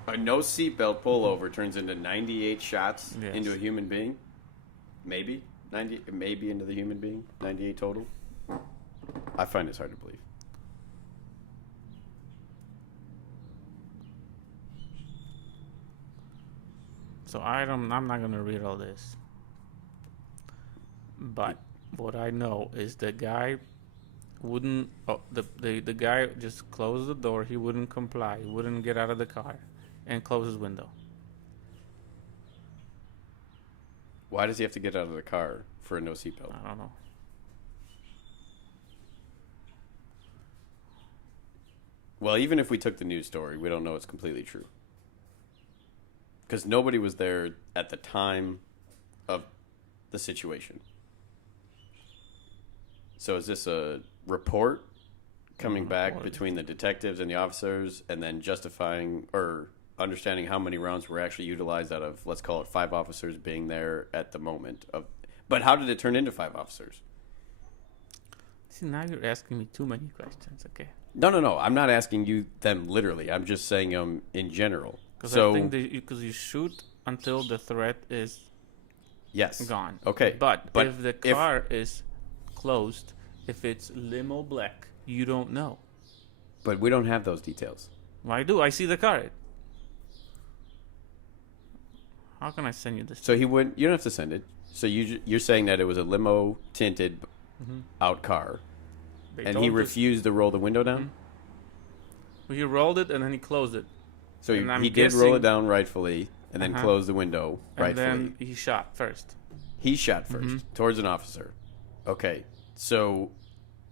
A no seatbelt pullover turns into 98 shots Yes. into a human being. Maybe 90. Maybe into the human being. 98 total. I find this hard to believe. So I'm not gonna read all this. But what I know is the guy wouldn't. Oh, the guy just closed the door. He wouldn't comply. He wouldn't get out of the car, and close his window. Why does he have to get out of the car for a no seatbelt? I don't know. Well, even if we took the news story, we don't know it's completely true. Because nobody was there at the time of the situation. So is this a report coming back Report. between the detectives and the officers and then justifying or understanding how many rounds were actually utilized out of, let's call it 5 officers being there at the moment of? But how did it turn into 5 officers? See, now you're asking me too many questions. Okay. No. I'm not asking you them literally. I'm just saying in general. Because So I think because you shoot until the threat is yes, gone. Okay, But but if the car is closed, if it's limo black, you don't know. but we don't have those details. Well, I do. I see the car. How can I send you this? So he wouldn't. You don't have to send it. So you're saying that it was a limo tinted out car, They and told he us- refused to roll the window down. He rolled it and then he closed it. So And I'm he did roll guessing- it down rightfully, and then Uh-huh. closed the window And rightfully. then he shot first. He shot 1st towards an officer. Okay, so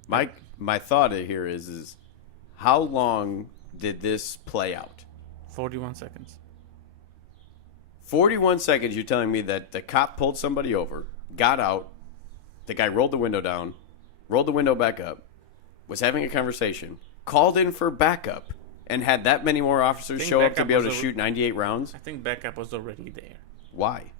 my thought here is how long did this play out? 41 seconds. 41 seconds. You're telling me that the cop pulled somebody over, got out, the guy rolled the window down, rolled the window back up, was having a conversation, called in for backup, and had that many more officers think show up to backup be able to was a- shoot 98 rounds? I think backup was already there. Why?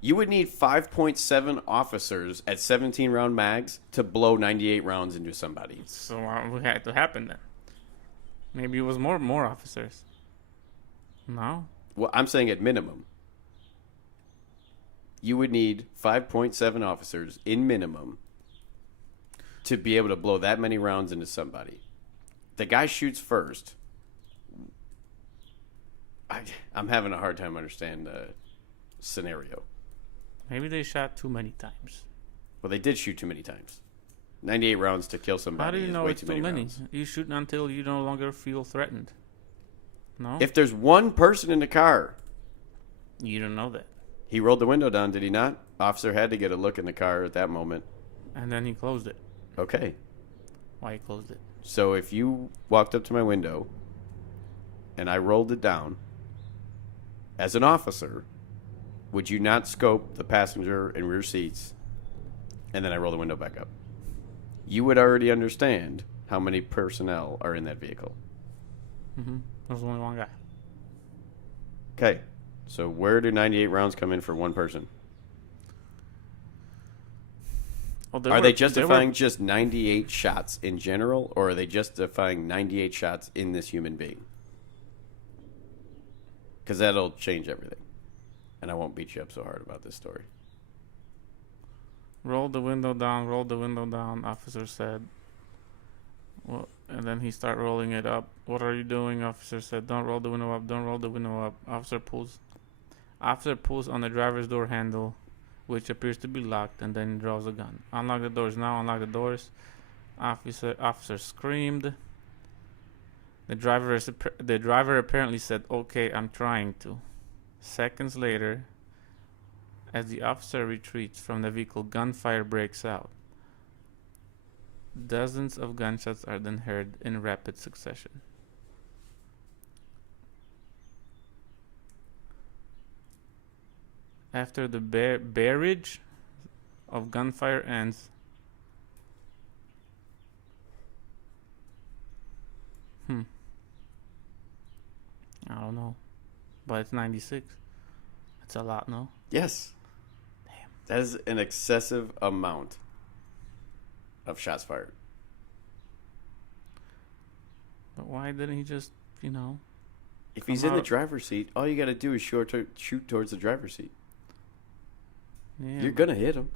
You would need 5.7 officers at 17 round mags to blow 98 rounds into somebody. So it had to happen then. Maybe it was more officers. No? Well, I'm saying at minimum. You would need 5.7 officers in minimum to be able to blow that many rounds into somebody. The guy shoots first. I'm having a hard time understanding the scenario. Maybe they shot too many times. Well, they did shoot too many times. 98 rounds to kill somebody How do you is know way it's too too many? rounds. You shoot until you no longer feel threatened. No? If there's one person in the car, You don't know that. he rolled the window down, did he not? Officer had to get a look in the car at that moment. And then he closed it. Okay. Why he closed it? So if you walked up to my window and I rolled it down, as an officer, would you not scope the passenger and rear seats and then I roll the window back up? You would already understand how many personnel are in that vehicle. There's only one guy. Okay. So where do 98 rounds come in for one person? Well, Are they justifying just 98 shots in general, or are they justifying 98 shots in this human being? Because that'll change everything. And I won't beat you up so hard about this story. Roll the window down, officer said. Well, and then he start rolling it up. What are you doing? Officer said, "Don't roll the window up. Don't roll the window up." Officer pulls on the driver's door handle, which appears to be locked, and then draws a gun. Unlock the doors now. Unlock the doors. Officer screamed. The driver apparently said, "Okay, I'm trying to." Seconds later, as the officer retreats from the vehicle, gunfire breaks out. Dozens of gunshots are then heard in rapid succession. After the barrage of gunfire ends, I don't know, but it's 96. It's a lot, no? Yes. Damn. That is an excessive amount of shots fired. But why didn't he just, If he's Come in the out. driver's seat, all you got to do is shoot towards the driver's seat. yeah, You're going to hit him.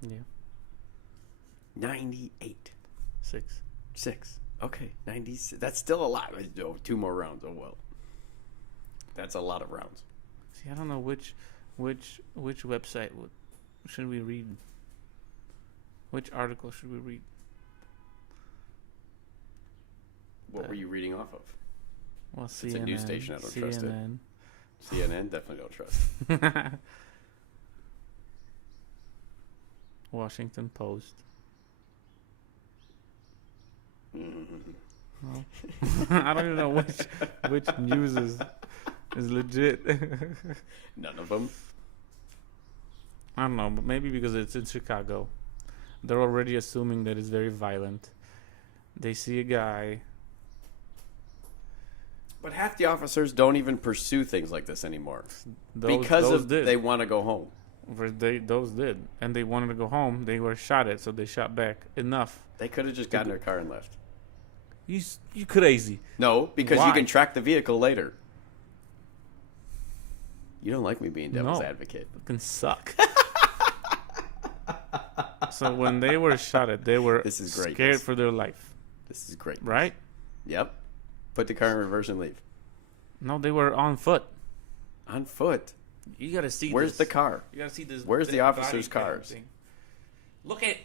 yeah, 98. 6. 6. Okay, 96. That's still a lot. Oh, 2 more rounds. Oh, well. That's a lot of rounds. See, I don't know which website should we read. Which article should we read? What were you reading off of? Well, It's CNN. a news station. I don't trust it. CNN. CNN? Definitely don't trust. Washington Post. No. I don't even know which news is legit. None of them. I don't know, but maybe because it's in Chicago, they're already assuming that it's very violent. They see a guy. But half the officers don't even pursue things like this anymore Those did. they want to go home. Those did, and they wanted to go home. They were shot at, so they shot back. Enough. They could have just gotten their car and left. You crazy? No, because you Why? can track the vehicle later. You don't like me being devil's No. advocate. Fucking suck. So when they were shot at, they were This is scared greatness. for their life, This is great. right? Yep. Put the car in reverse and leave. No, they were on foot. On foot. You gotta see. Where's this. the car? You gotta see this. Where's the body officers' cam cars? thing. Look at.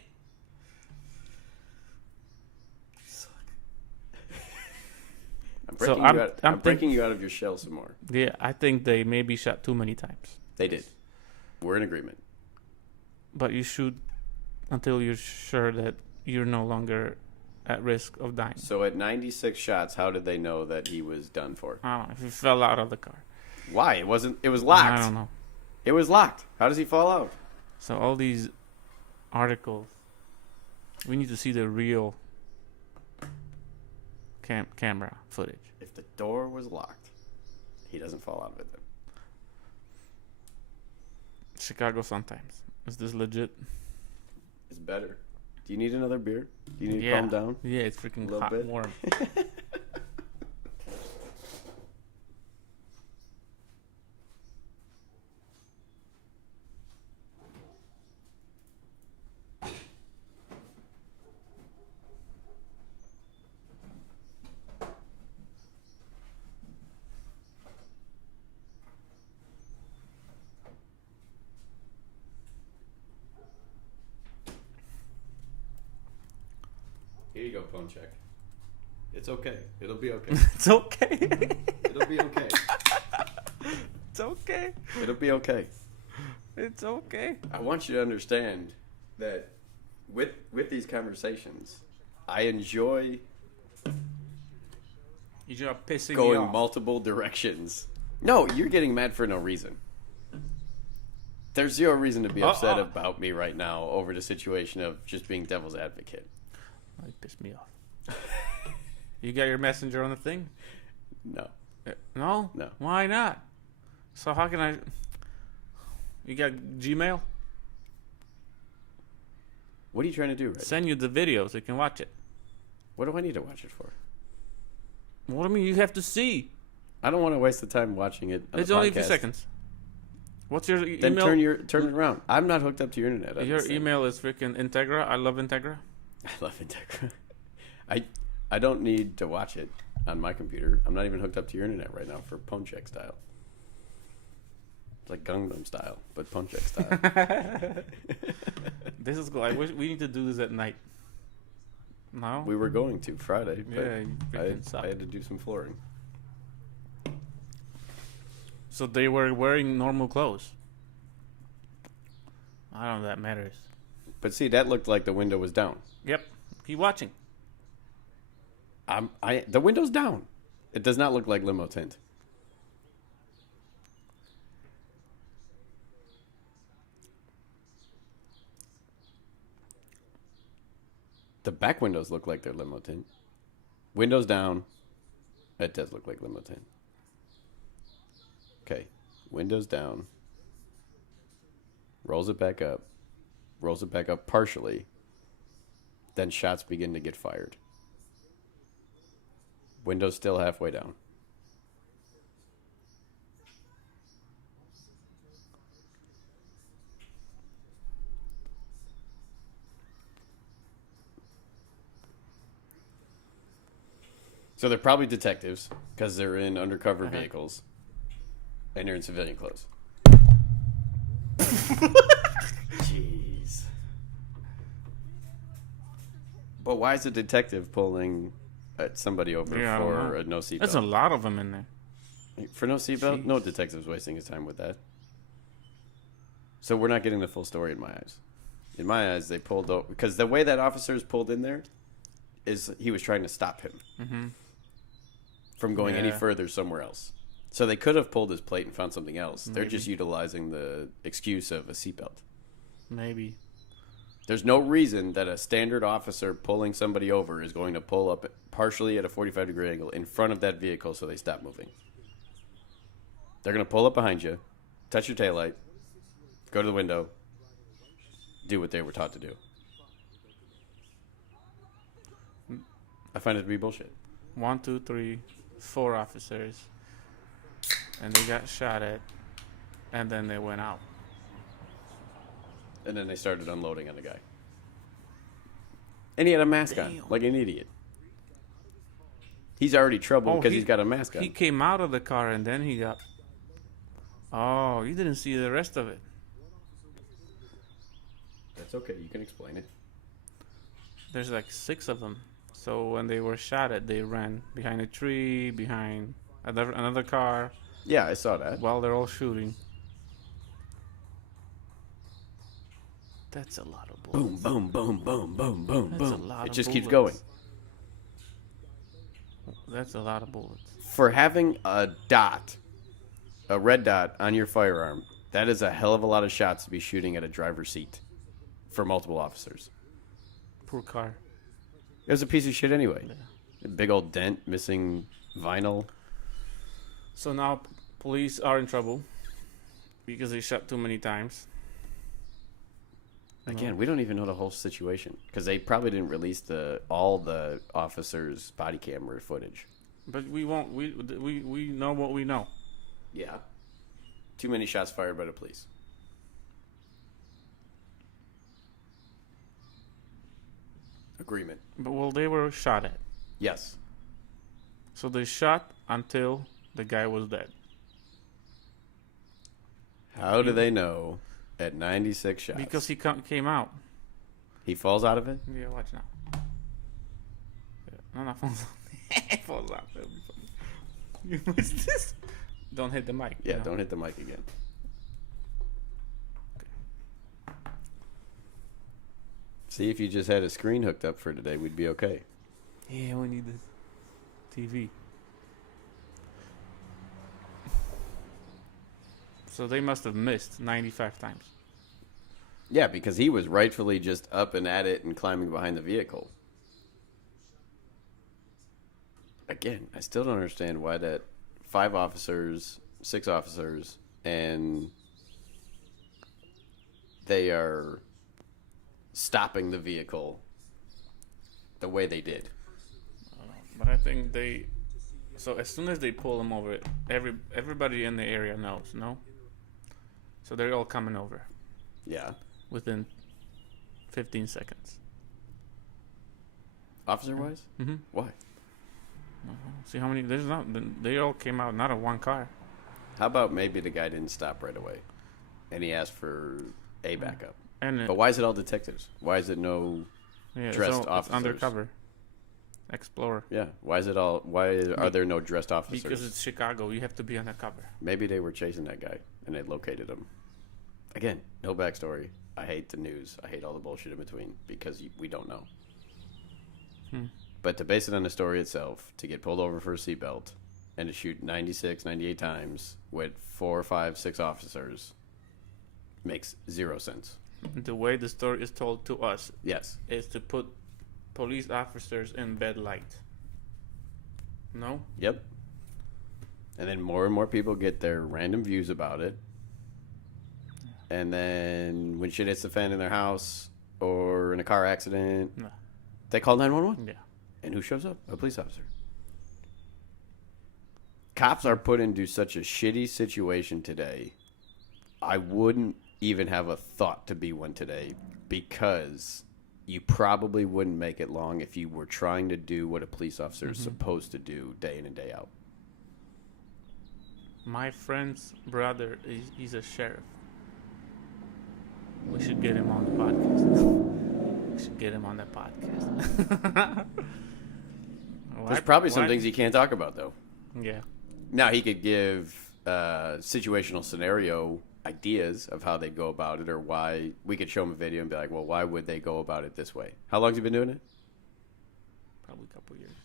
I'm So breaking, I'm- you, out, I'm I'm breaking you out of your shell some more. Yeah, I think they maybe shot too many times. They did. We're in agreement. But you shoot until you're sure that you're no longer at risk of dying. So at 96 shots, how did they know that he was done for? I don't know if he fell out of the car. Why? It wasn't. It was locked. I don't know. It was locked. How does he fall out? So all these articles, we need to see the real camera footage. If the door was locked, he doesn't fall out of it then. Chicago Sun-Times. Is this legit? It's better. Do you need another beer? Do you need to Yeah. calm down? Yeah, it's freaking Little hot bit. and warm. Here you go, phone check. It's okay. It'll be okay. It's okay. It'll be okay. It's okay. It'll be okay. It's okay. I want you to understand that with these conversations, I enjoy You're pissing me going off. multiple directions. No, you're getting mad for no reason. There's zero reason to be upset about me right now over the situation of just being devil's advocate. Oh, you pissed me off. You got your messenger on the thing? No. No? No. Why not? So how can I... You got Gmail? What are you trying to do right now? Send you the video so you can watch it. What do I need to watch it for? What do you mean? You have to see. I don't want to waste the time watching it on It's the only a few podcast. seconds. What's your Then email? turn it around. I'm not hooked up to your internet. I Your understand. email is freaking Integra. I love Integra. I love Integra. I don't need to watch it on my computer. I'm not even hooked up to your internet right now for Ponchek style. It's like Gangnam style, but Ponchek style. This is cool. I wish we need to do this at night. No? We were going to Friday, but Yeah, you freaking suck. I had to do some flooring. So they were wearing normal clothes. I don't know if that matters. But see, that looked like the window was down. Yep. Keep watching. The window's down. It does not look like limo tint. The back windows look like they're limo tint. Windows down. It does look like limo tint. Okay. Windows down. Rolls it back up. Rolls it back up partially. Then shots begin to get fired. Windows still halfway down. So they're probably detectives because they're in undercover vehicles and they're in civilian clothes. Jeez. But why is a detective pulling somebody over Yeah, I don't for know. a no seatbelt? There's a lot of them in there. For no seatbelt? No Jeez. detective's wasting his time with that. So we're not getting the full story in my eyes. In my eyes, they pulled over because the way that officers pulled in there is he was trying to stop him from going any Yeah. further somewhere else. So they could have pulled his plate and found something else. They're Maybe. just utilizing the excuse of a seatbelt. Maybe. There's no reason that a standard officer pulling somebody over is going to pull up partially at a 45-degree angle in front of that vehicle so they stop moving. They're going to pull up behind you, touch your taillight, go to the window, do what they were taught to do. I find it to be bullshit. 1, 2, 3, 4 officers. And they got shot at. And then they went out. And then they started unloading on the guy. And he had a mask on, Damn. like an idiot. He's already trouble because he's got a mask on. He came out of the car and then he got... Oh, you didn't see the rest of it. That's okay, you can explain it. There's like 6 of them. So when they were shot at, they ran behind a tree, behind another car, Yeah, I saw that. while they're all shooting. That's a lot of bullets. Boom, boom, boom, boom, boom, boom, That's a boom. lot It of just keeps bullets. going. That's a lot of bullets. For having a red dot on your firearm, that is a hell of a lot of shots to be shooting at a driver's seat for multiple officers. Poor car. It was a piece of shit anyway. Yeah. A big old dent, missing vinyl. So now police are in trouble because they shot too many times. Again, we don't even know the whole situation because they probably didn't release all the officers' body camera footage. But we won't. We know what we know. Yeah. Too many shots fired by the police. Agreement. But well, they were shot at. Yes. So they shot until the guy was dead. How do they know at 96 shots? Because he came out. He falls out of it? Yeah, watch now. Yeah. No, falls out. Falls out. That'll be funny. What's this? Don't hit the mic. Yeah, you know? don't hit the mic again. See, if you just had a screen hooked up for today, we'd be okay. Yeah, we need the TV. So they must have missed 95 times. Yeah, because he was rightfully just up and at it and climbing behind the vehicle. Again, I still don't understand why that 5 officers, 6 officers, and they are stopping the vehicle the way they did. But I think they... So as soon as they pull him over, everybody in the area knows, no? So they're all coming over Yeah. within 15 seconds. Officer-wise? Mm-hmm. Why? See how many? There's not. They all came out not in one car. How about maybe the guy didn't stop right away, and he asked for a backup? And But why is it all detectives? Why is it no? yeah, dressed it's officers. undercover. Explorer. Yeah. Why is it all? Why are there no dressed officers? Because it's Chicago. You have to be undercover. Maybe they were chasing that guy and they located him. Again, no backstory. I hate the news. I hate all the bullshit in between because we don't know. But to base it on the story itself, to get pulled over for a seatbelt and to shoot 96, 98 times with 4, 5, 6 officers makes zero sense. The way the story is told to us Yes. is to put police officers in bad light. No? Yep. And then more and more people get their random views about it. And then when shit hits the fan in their house or in a car accident, No. they call 911. Yeah. And who shows up? A police officer. Cops are put into such a shitty situation today. I wouldn't even have a thought to be one today because you probably wouldn't make it long if you were trying to do what a police officer is supposed to do day in and day out. My friend's brother, he's a sheriff. We should get him on the podcast. We should get him on the podcast. There's probably some things he can't talk about, though. Yeah. Now, he could give situational scenario ideas of how they go about it or why. We could show him a video and be like, well, why would they go about it this way? How long has he been doing it? Probably a couple years.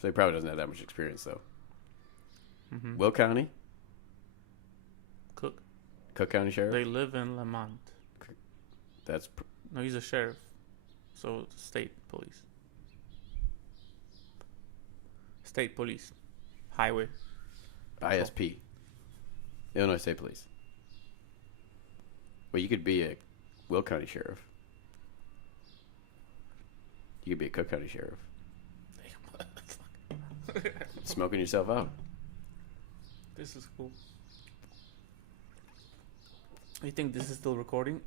So he probably doesn't have that much experience, though. Mm-hmm. Will County? Cook. Cook County Sheriff? They live in Lamont. That's No, he's a sheriff. So it's state police. State police. Highway. ISP. Illinois State Police. Well, you could be a Will County Sheriff. You could be a Cook County Sheriff. Smoking yourself out. This is cool. You think this is still recording?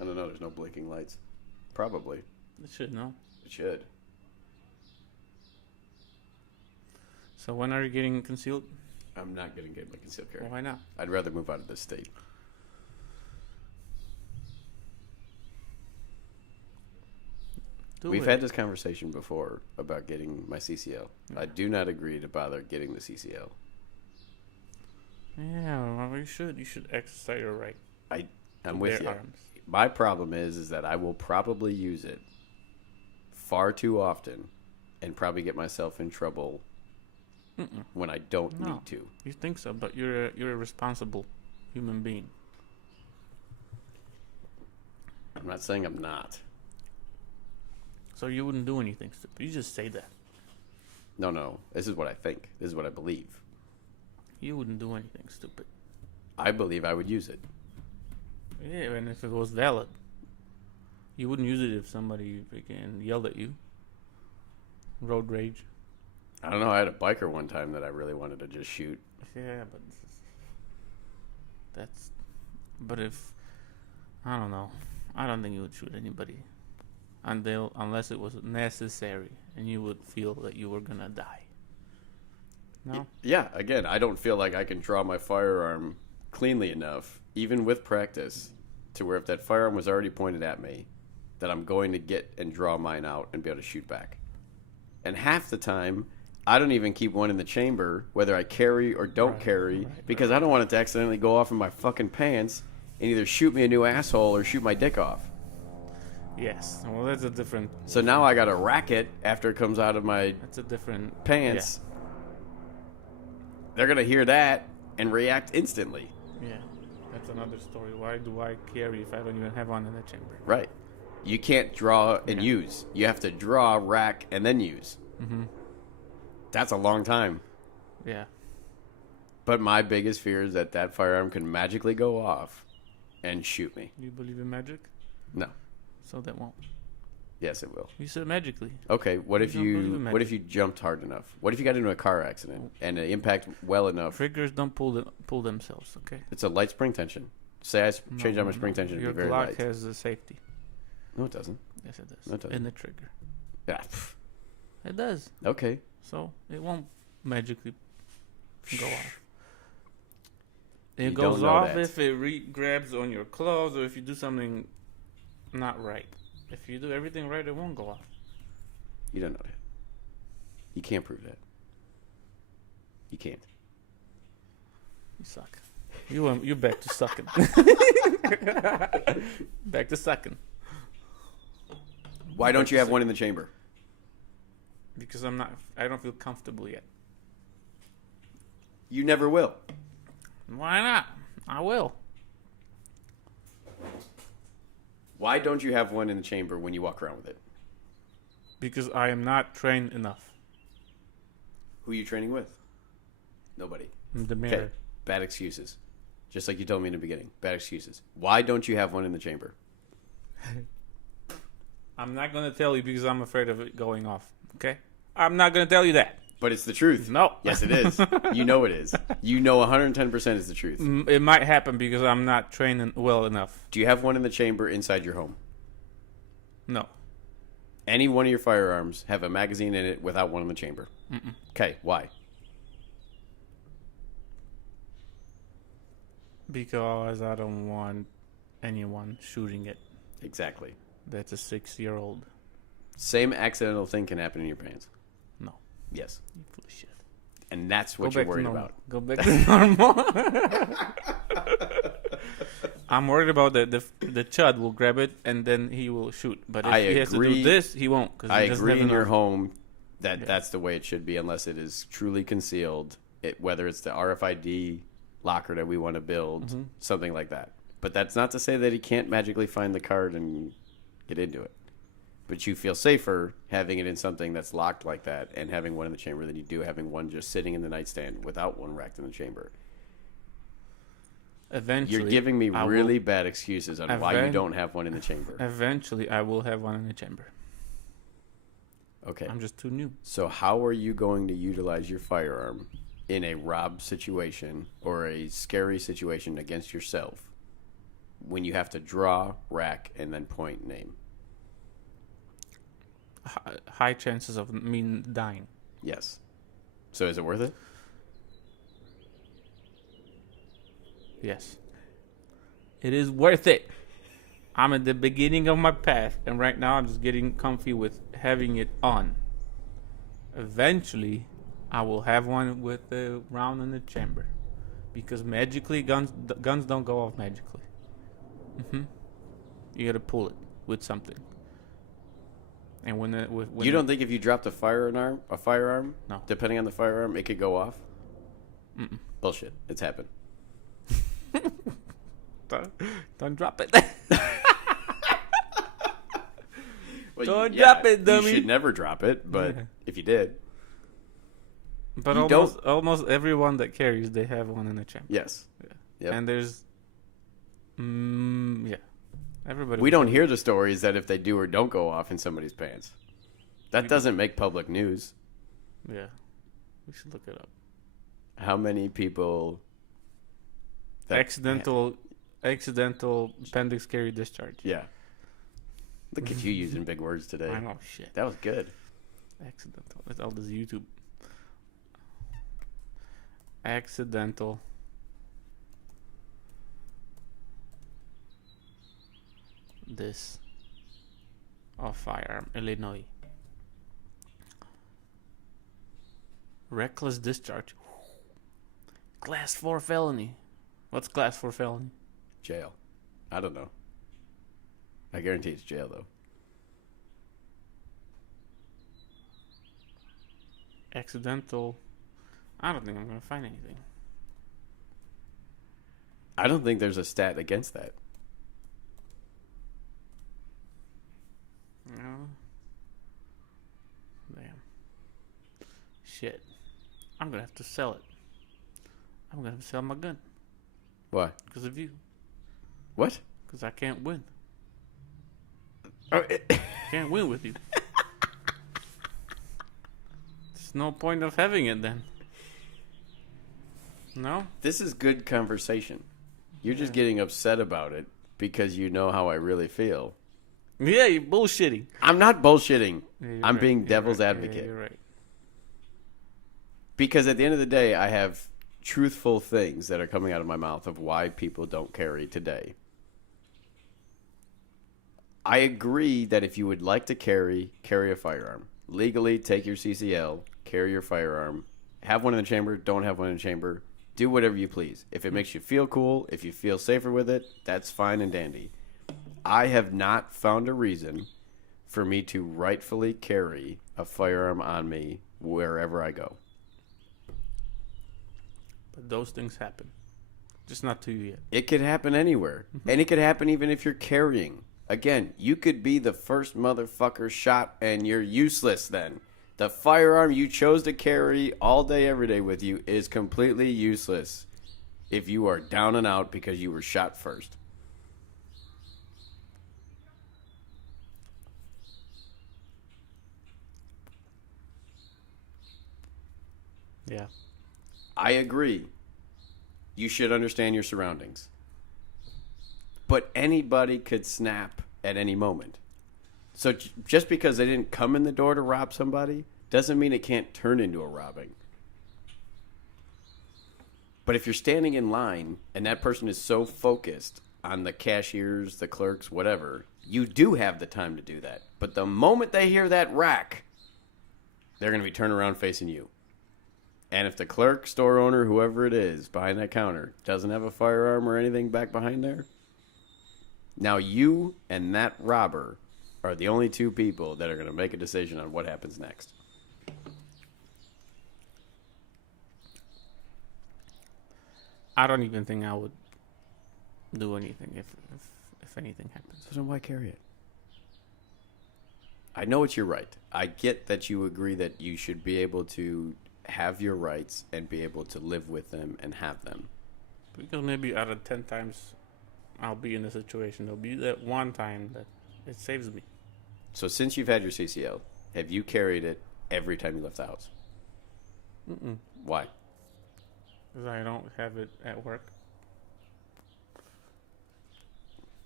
I don't know. There's no blinking lights. Probably. It should, no? It should. So when are you getting concealed? I'm not going to get my concealed carry. Why not? I'd rather move out of this state. We've had this conversation before about getting my CCL. I do not agree to bother getting the CCL. Yeah, well, you should. You should exercise your right. I'm to with bear you. arms. My problem is that I will probably use it far too often and probably get myself in trouble when I don't No. need to. You think so, but you're a responsible human being. I'm not saying I'm not. So you wouldn't do anything stupid. You just say that. No. This is what I think. This is what I believe. You wouldn't do anything stupid. I believe I would use it. Yeah, and if it was valid, you wouldn't use it if somebody freaking yelled at you. Road rage. I don't know. I had a biker one time that I really wanted to just shoot. Yeah, but that's. But if I don't know, I don't think you would shoot anybody, unless it was necessary and you would feel that you were gonna die. No. Yeah, again, I don't feel like I can draw my firearm cleanly enough, even with practice, to where if that firearm was already pointed at me, that I'm going to get and draw mine out and be able to shoot back. And half the time, I don't even keep one in the chamber, whether I carry or don't carry, because I don't want it to accidentally go off in my fucking pants and either shoot me a new asshole or shoot my dick off. Yes. Well, that's a different. So now I got a racket after it comes out of my That's a different pants. They're going to hear that and react instantly. Yeah. That's another story. Why do I carry if I don't even have one in the chamber? Right. You can't draw and use. You have to draw, rack, and then use. Mm-hmm. That's a long time. Yeah. But my biggest fear is that that firearm can magically go off and shoot me. You believe in magic? No. So that won't. Yes, it will. You said magically. Okay, what if You don't believe in what if you jumped hard enough? What if you got into a car accident and it impact well enough? Triggers don't pull themselves. Okay. It's a light spring tension. Say I change out my spring tension to Your be very Glock light. has a safety. No, it doesn't. Yes, it does. No, it doesn't. In the trigger. Yeah. pff, It does. Okay. So it won't magically go off. It You goes don't know off that. if it grabs on your clothes or if you do something not right. If you do everything right, it won't go off. You don't know that. You can't prove that. You can't. You suck. You're back to sucking. Back to sucking. Why don't you have one in the chamber? Because I don't feel comfortable yet. You never will. Why not? I will. Why don't you have one in the chamber when you walk around with it? Because I am not trained enough. Who are you training with? Nobody. The Okay. mirror. Bad excuses. Just like you told me in the beginning. Bad excuses. Why don't you have one in the chamber? I'm not going to tell you because I'm afraid of it going off. Okay? I'm not going to tell you that. But it's the truth. No. Yes, it is. You know it is. You know 110% is the truth. It might happen because I'm not trained well enough. Do you have one in the chamber inside your home? No. Any one of your firearms have a magazine in it without one in the chamber? Mm-mm. Okay, why? Because I don't want anyone shooting it. Exactly. That's a 6-year-old. Same accidental thing can happen in your pants. No. Yes. You full of shit. And that's Go what you're back to worried normal. about. Go back to normal. I'm worried about the chud will grab it and then he will shoot. But if I he has to agree. do this, he won't. 'Cause he I doesn't agree have in your enough. home that Yeah. that's the way it should be unless it is truly concealed, whether it's the RFID locker that we want to build, Mhm. something like that. But that's not to say that he can't magically find the card and get into it. But you feel safer having it in something that's locked like that and having one in the chamber than you do having one just sitting in the nightstand without one racked in the chamber. Eventually, You're giving me I will- really bad excuses on why you Even- don't have one in the chamber. Eventually, I will have one in the chamber. Okay. I'm just too new. So how are you going to utilize your firearm in a rob situation or a scary situation against yourself when you have to draw, rack, and then point name? High chances of me dying. Yes. So is it worth it? Yes. It is worth it. I'm at the beginning of my path, and right now I'm just getting comfy with having it on. Eventually, I will have one with a round in the chamber, because magically guns don't go off magically. You gotta pull it with something. And when You don't think if you dropped a firearm, No. depending on the firearm, it could go off? Mm-mm. Bullshit. It's happened. Don't drop it. Well, Don't drop it, dummy. You should never drop it, but Yeah. if you did, But You almost everyone that carries, they have one in the chamber. yes. Yep. And there's, yeah, everybody. We don't hear the stories that if they do or don't go off in somebody's pants. That We- doesn't make public news. Yeah, we should look it up. How many people that Accidental appendix carry discharge. Yeah. Look at you using big words today. I know shit. That was good. Accidental. It's all this YouTube. Accidental. This. Of firearm, Illinois. Reckless discharge. Class 4 felony. What's class 4 felony? Jail. I don't know. I guarantee it's jail though. Accidental. I don't think I'm gonna find anything. I don't think there's a stat against that. No. Damn. Shit. I'm gonna have to sell it. I'm gonna have to sell my gun Why? because of you. What? Because I can't win. Oh, Can't win with you. There's no point of having it then. No? this is good conversation. You're just Yeah. getting upset about it because you know how I really feel. Yeah, you're bullshitting. I'm not bullshitting. Yeah, you're I'm right, being you're devil's right, yeah, advocate. you're right. Because at the end of the day, I have truthful things that are coming out of my mouth of why people don't carry today. I agree that if you would like to carry a firearm. Legally, take your CCL, carry your firearm, have one in the chamber, don't have one in the chamber, do whatever you please. If it makes you feel cool, if you feel safer with it, that's fine and dandy. I have not found a reason for me to rightfully carry a firearm on me wherever I go. But those things happen. Just not to you yet. It could happen anywhere. And it could happen even if you're carrying. Again, you could be the first motherfucker shot and you're useless then. The firearm you chose to carry all day, every day with you is completely useless if you are down and out because you were shot first. Yeah. I agree. You should understand your surroundings. But anybody could snap at any moment. So just because they didn't come in the door to rob somebody doesn't mean it can't turn into a robbing. But if you're standing in line and that person is so focused on the cashiers, the clerks, whatever, you do have the time to do that. But the moment they hear that rack, they're going to be turned around facing you. And if the clerk, store owner, whoever it is behind that counter doesn't have a firearm or anything back behind there, now you and that robber are the only two people that are going to make a decision on what happens next. I don't even think I would do anything if anything happens. So then why carry it? I know it's your right. I get that you agree that you should be able to have your rights and be able to live with them and have them. Because maybe out of 10 times I'll be in a situation, there'll be that one time that it saves me. So since you've had your CCL, have you carried it every time you left the house? Mm-mm. Why? Because I don't have it at work.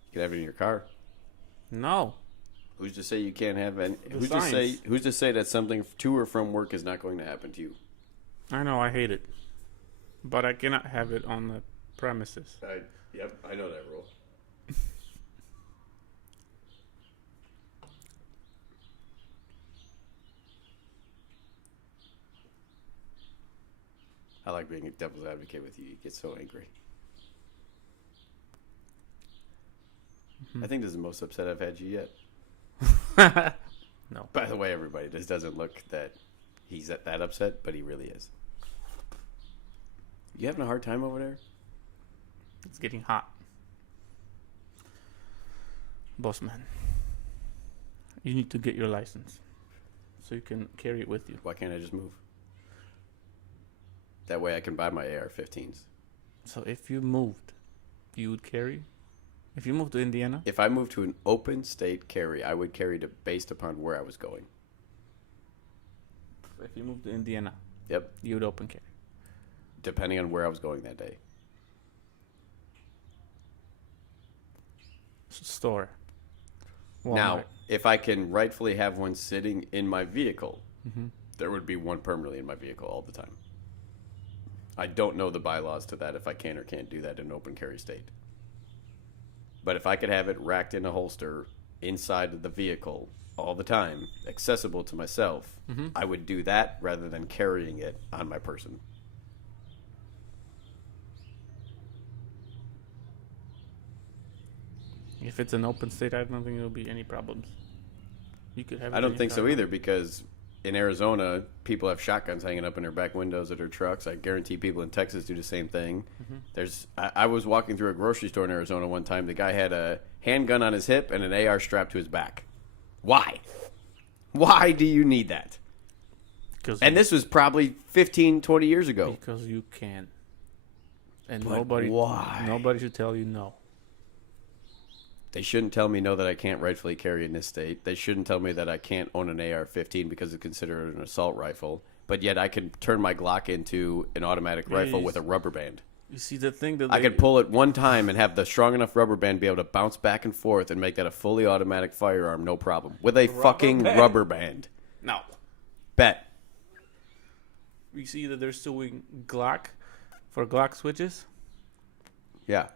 You can have it in your car. No. Who's to say you can't have any? The Who's to say that something to or from work is not going to happen to you? I know, I hate it. But I cannot have it on the premises. Yep, I know that rule. I like being a devil's advocate with you. You get so angry. I think this is the most upset I've had you yet. No. By the way, everybody, this doesn't look that he's that upset, but he really is. You having a hard time over there? It's getting hot. Boss man, you need to get your license so you can carry it with you. Why can't I just move? That way I can buy my AR-15s. So if you moved, you would carry? If you moved to Indiana? If I moved to an open state carry, I would carry based upon where I was going. If you moved to Indiana, Yep, you would open carry. depending on where I was going that day. Store. Now, Walmart. if I can rightfully have one sitting in my vehicle, Mhm. there would be one permanently in my vehicle all the time. I don't know the bylaws to that if I can or can't do that in an open carry state. But if I could have it racked in a holster inside of the vehicle all the time, accessible to myself, Mhm. I would do that rather than carrying it on my person. If it's an open state, I don't think there'll be any problems. You could have. I don't think so either because in Arizona, people have shotguns hanging up in their back windows of their trucks. I guarantee people in Texas do the same thing. I was walking through a grocery store in Arizona one time. The guy had a handgun on his hip and an AR strapped to his back. Why? Why do you need that? And this was probably 15, 20 years ago. Because you can. And But nobody. why? Nobody should tell you no. They shouldn't tell me no that I can't rightfully carry in this state. They shouldn't tell me that I can't own an AR-15 because it's considered an assault rifle. But yet I can turn my Glock into an automatic Yeah, rifle you with a rubber band. You see the thing that I could pull it one time and have the strong enough rubber band be able to bounce back and forth and make that a fully automatic firearm, no problem. With a fucking band? rubber band. No. Bet. You see that they're suing Glock for Glock switches Yeah.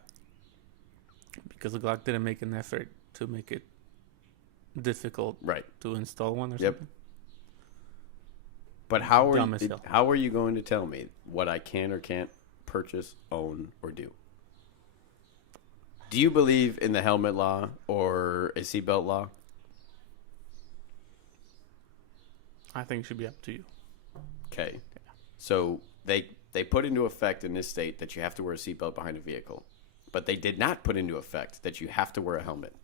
because the Glock didn't make an effort to make it difficult Right. to install one or Yep. something. But Dumb as hell. how are you going to tell me what I can or can't purchase, own, or do? Do you believe in the helmet law or a seatbelt law? I think it should be up to you. Okay. So they put into effect in this state that you have to wear a seatbelt behind a vehicle. But they did not put into effect that you have to wear a helmet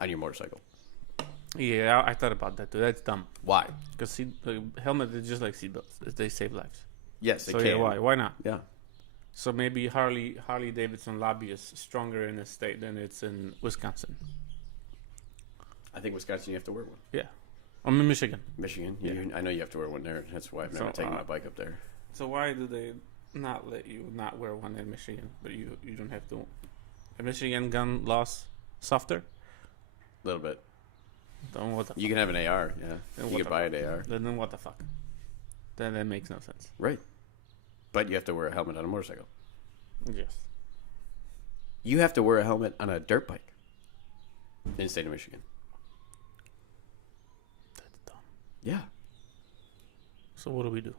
on your motorcycle. Yeah, I thought about that too. That's dumb. Why? Because the helmet is just like seatbelts. They save lives. Yes, it So can. yeah, why? Why not? Yeah. So maybe Harley Davidson lobby is stronger in this state than it's in Wisconsin. I think Wisconsin, you have to wear one. Yeah. I'm in Michigan. Michigan, Yeah. I know you have to wear one there. That's why I've never So, taken my bike up there. So why do they not let you not wear one in Michigan, but you don't have to? The Michigan gun laws softer? A little bit. Then what the You can have an AR, yeah. Then You what can the buy an AR. then what the fuck? Then that makes no sense. Right. But you have to wear a helmet on a motorcycle. Yes. You have to wear a helmet on a dirt bike in the state of Michigan. That's dumb. Yeah. So what do we do?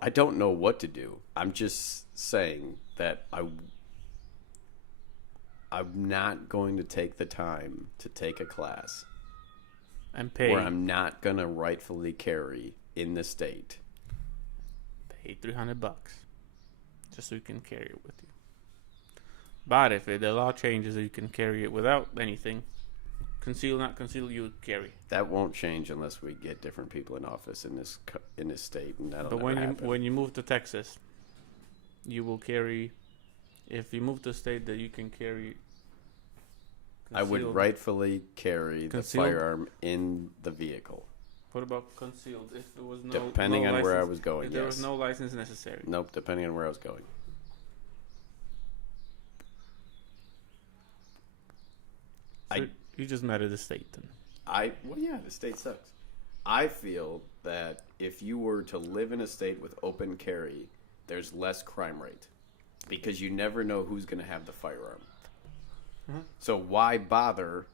I don't know what to do. I'm just saying that I'm not going to take the time to take a class And pay where I'm not going to rightfully carry in the state. pay $300 just so you can carry it with you. But if the law changes that you can carry it without anything, conceal not conceal, you would carry. That won't change unless we get different people in office in this state, and that'll But never when happen. when you move to Texas, you will carry. If you move to a state that you can carry, I would concealed- rightfully carry the Concealed? firearm in the vehicle. What about concealed? If there was no Depending no on where I license- was going, if there yes. was no license necessary. Nope, depending on where I was going. So I- you just met at the state then. Well, yeah, the state sucks. I feel that if you were to live in a state with open carry, there's less crime rate because you never know who's going to have the firearm. Mhm. So why bother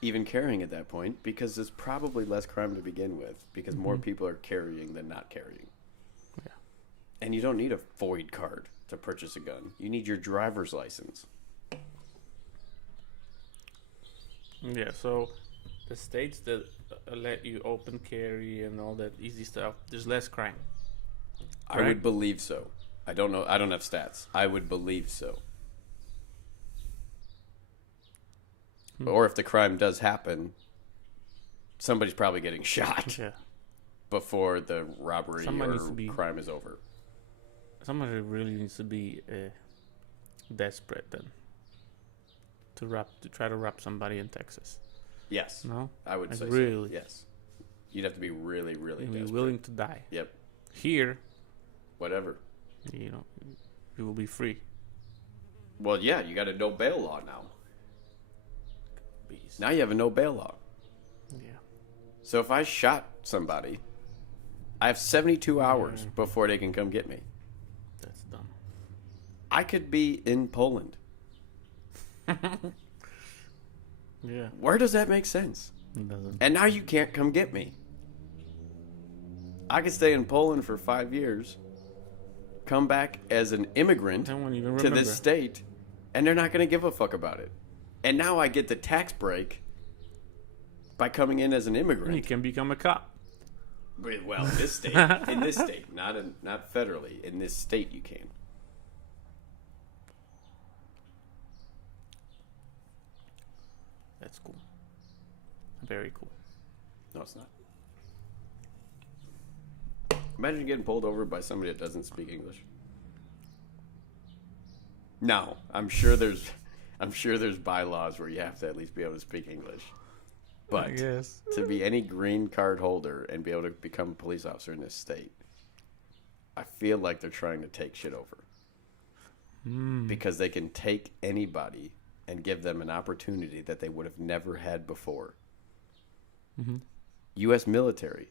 even carrying at that point? Because there's probably less crime to begin with because more people are carrying than not carrying. Yeah. And you don't need a FOID card to purchase a gun. You need your driver's license. Yeah, so the states that let you open carry and all that easy stuff, there's less crime. I Correct. would believe so. I don't know. I don't have stats. I would believe so. Or if the crime does happen, somebody's probably getting shot Yeah. before the robbery Somebody needs or to be- crime is over. Somebody really needs to be desperate then to try to rob somebody in Texas. Yes, No? I would Like, say really? so. Yes. You'd have to be really, really You'd be desperate. willing to die. Yep. Here, Whatever. you know, you will be free. Well, yeah, you got a no bail law now. Beast. Now you have a no bail law. Yeah. So if I shot somebody, I have 72 hours before they can come get me. That's dumb. I could be in Poland. Yeah. Where does that make sense? It doesn't. And now you can't come get me. I could stay in Poland for 5 years, come back as an immigrant I don't even to remember. this state, and they're not going to give a fuck about it. And now I get the tax break by coming in as an You immigrant. can become a cop. Well, in this state, not federally, in this state you can. That's cool. Very cool. No, it's not. Imagine getting pulled over by somebody that doesn't speak English. No, I'm sure there's bylaws where you have to at least be able to speak English. But Yes. to be any green card holder and be able to become a police officer in this state, I feel like they're trying to take shit over. because they can take anybody and give them an opportunity that they would have never had before. Mm-hmm. U.S. military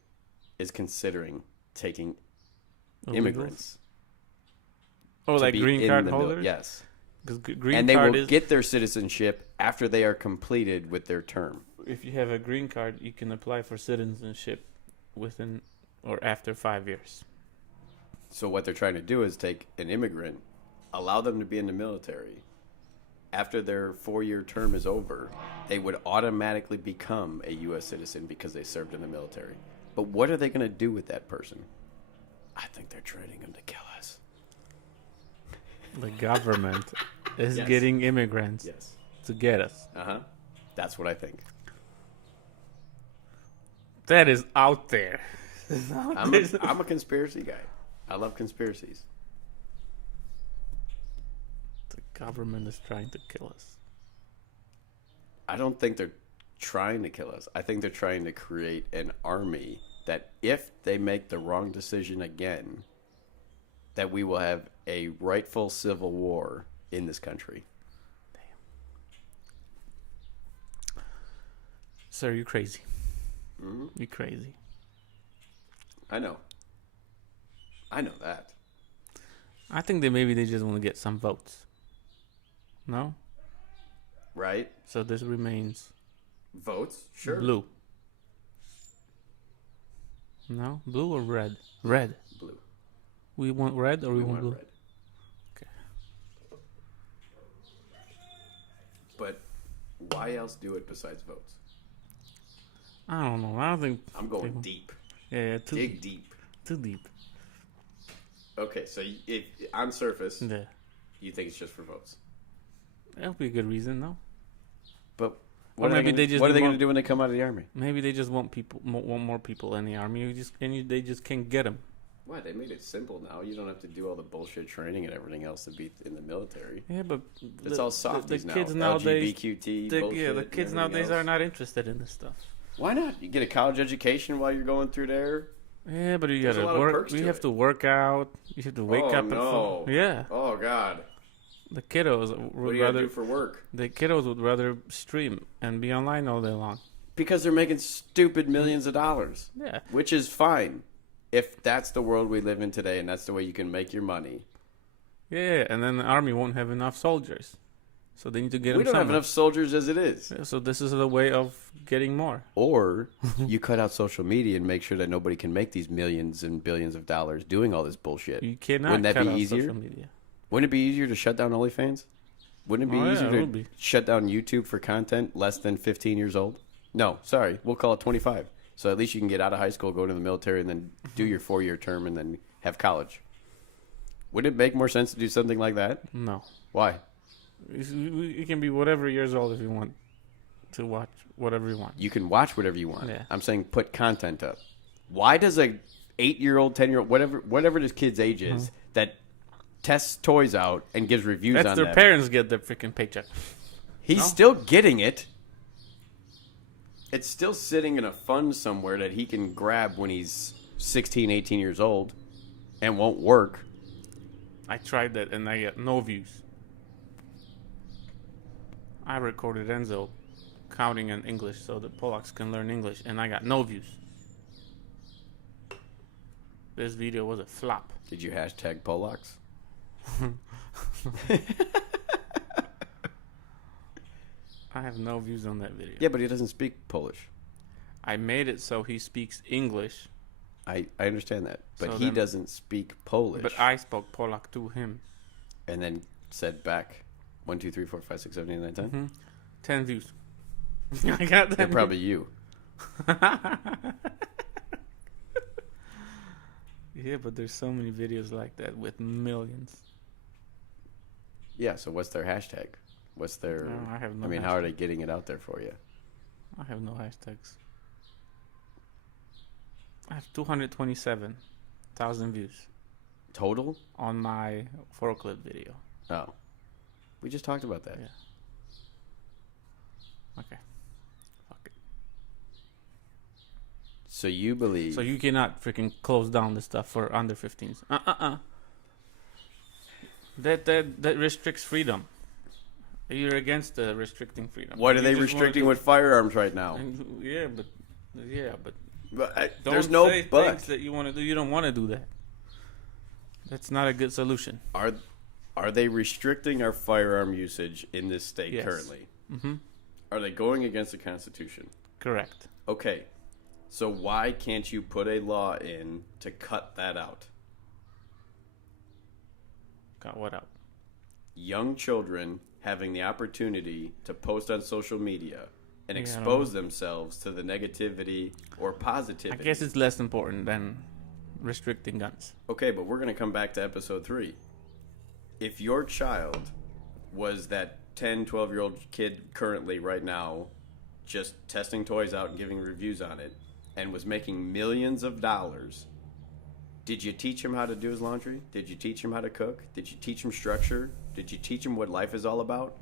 is considering taking immigrants. Oh, to like be green in card the holders? Yes. Because green And they card will is... get their citizenship after they are completed with their term. If you have a green card, you can apply for citizenship within or after 5 years. So what they're trying to do is take an immigrant, allow them to be in the military. After their 4-year term is over, they would automatically become a U.S. citizen because they served in the military. But what are they going to do with that person? I think they're training them to kill us. The government is Yes. getting immigrants Yes. to get us. Uh-huh. That's what I think. That is out there. I'm a conspiracy guy. I love conspiracies. The government is trying to kill us. I don't think they're trying to kill us. I think they're trying to create an army that if they make the wrong decision again, that we will have a rightful civil war in this country. Sir, you're crazy. Mm-hmm. You're crazy. I know. I know that. I think that maybe they just want to get some votes. No? Right? So this remains Votes? Sure. blue. No? Blue or red? Red. Blue. We want red or we want blue? red. Okay. But why else do it besides votes? I don't know. I don't think... I'm going People- deep. Yeah, Dig deep. too deep. Okay, so if on surface, Yeah. you think it's just for votes. That'll be a good reason, no? But Or maybe gonna, they just what are they need going to more- do when they come out of the army? Maybe they just want more people in the army. They just can't get them. Why? They made it simple now. You don't have to do all the bullshit training and everything else to be in the military. Yeah, but It's all softies the now. kids nowadays, LGBTQT, the bullshit kids and everything nowadays else. are not interested in this stuff. Why not? You get a college education while you're going through there. Yeah, but you There's a gotta lot of work. perks You to have it. to work out. You have to wake Oh, up. no. Yeah, Oh God, the kiddos what do would you gotta rather. do for work? The kiddos would rather stream and be online all day long. Because they're making stupid millions of dollars, Yeah, which is fine. If that's the world we live in today, and that's the way you can make your money, yeah, and then the army won't have enough soldiers, so they need to get we them don't have somewhere. enough soldiers as it is. Yeah, so this is the way of getting more. Or you cut out social media and make sure that nobody can make these millions and billions of dollars doing all this bullshit. You cannot. Wouldn't that cut be out easier? Social media. Wouldn't it be easier to shut down OnlyFans? Wouldn't it be Oh, yeah, easier it to would be. shut down YouTube for content less than 15 years old? No, sorry, we'll call it 25. So at least you can get out of high school, go to the military, and then do your 4-year term and then have college. Wouldn't it make more sense to do something like that? No, Why? you can be whatever years old if you want to watch whatever you want. You can watch whatever you want. Yeah. I'm saying put content up. Why does a 8-year-old, 10-year-old, whatever this kid's age is, that tests toys out and gives reviews That's on their them? parents get their freaking paycheck. He's No? still getting it. It's still sitting in a fund somewhere that he can grab when he's 16, 18 years old and won't work. I tried that and I got no views. I recorded Enzo counting in English so the Polacks can learn English, and I got no views. This video was a flop. Did you hashtag Polacks? I have no views on that video. Yeah, but he doesn't speak Polish. I made it so he speaks English, I understand that. But So he then- doesn't speak Polish. but I spoke Polak to him. And then said back 1, 2, 3, 4, 5, 6, 7, 8, 9, 10. 10 views. I got that. They're probably you. Yeah, but there's so many videos like that with millions. Yeah, so what's their hashtag? What's their... No, I have no I mean, how are they getting it out there for you? I have no hashtags. I have 227,000 views Total? on my forklift video. Oh. We just talked about that. Yeah. Okay. Fuck it. So you believe... So you cannot freaking close down the stuff for under 15s. That restricts freedom. You're against restricting freedom. What are You they just wanna restricting do- with firearms right now? And, yeah, but don't There's no say but. things that you want to do. You don't want to do that. That's not a good solution. Are they restricting our firearm usage in this state Yes. currently? Mm-hmm. Are they going against the Constitution? Correct. Okay, so why can't you put a law in to cut that out? Got what out? Young children having the opportunity to post on social media and Yeah, I don't expose themselves to the negativity or I positivity. guess it's less important than restricting guns. Okay, but we're going to come back to episode 3. If your child was that 10, 12-year-old kid currently right now just testing toys out and giving reviews on it and was making millions of dollars, did you teach him how to do his laundry? Did you teach him how to cook? Did you teach him structure? Did you teach him what life is all about?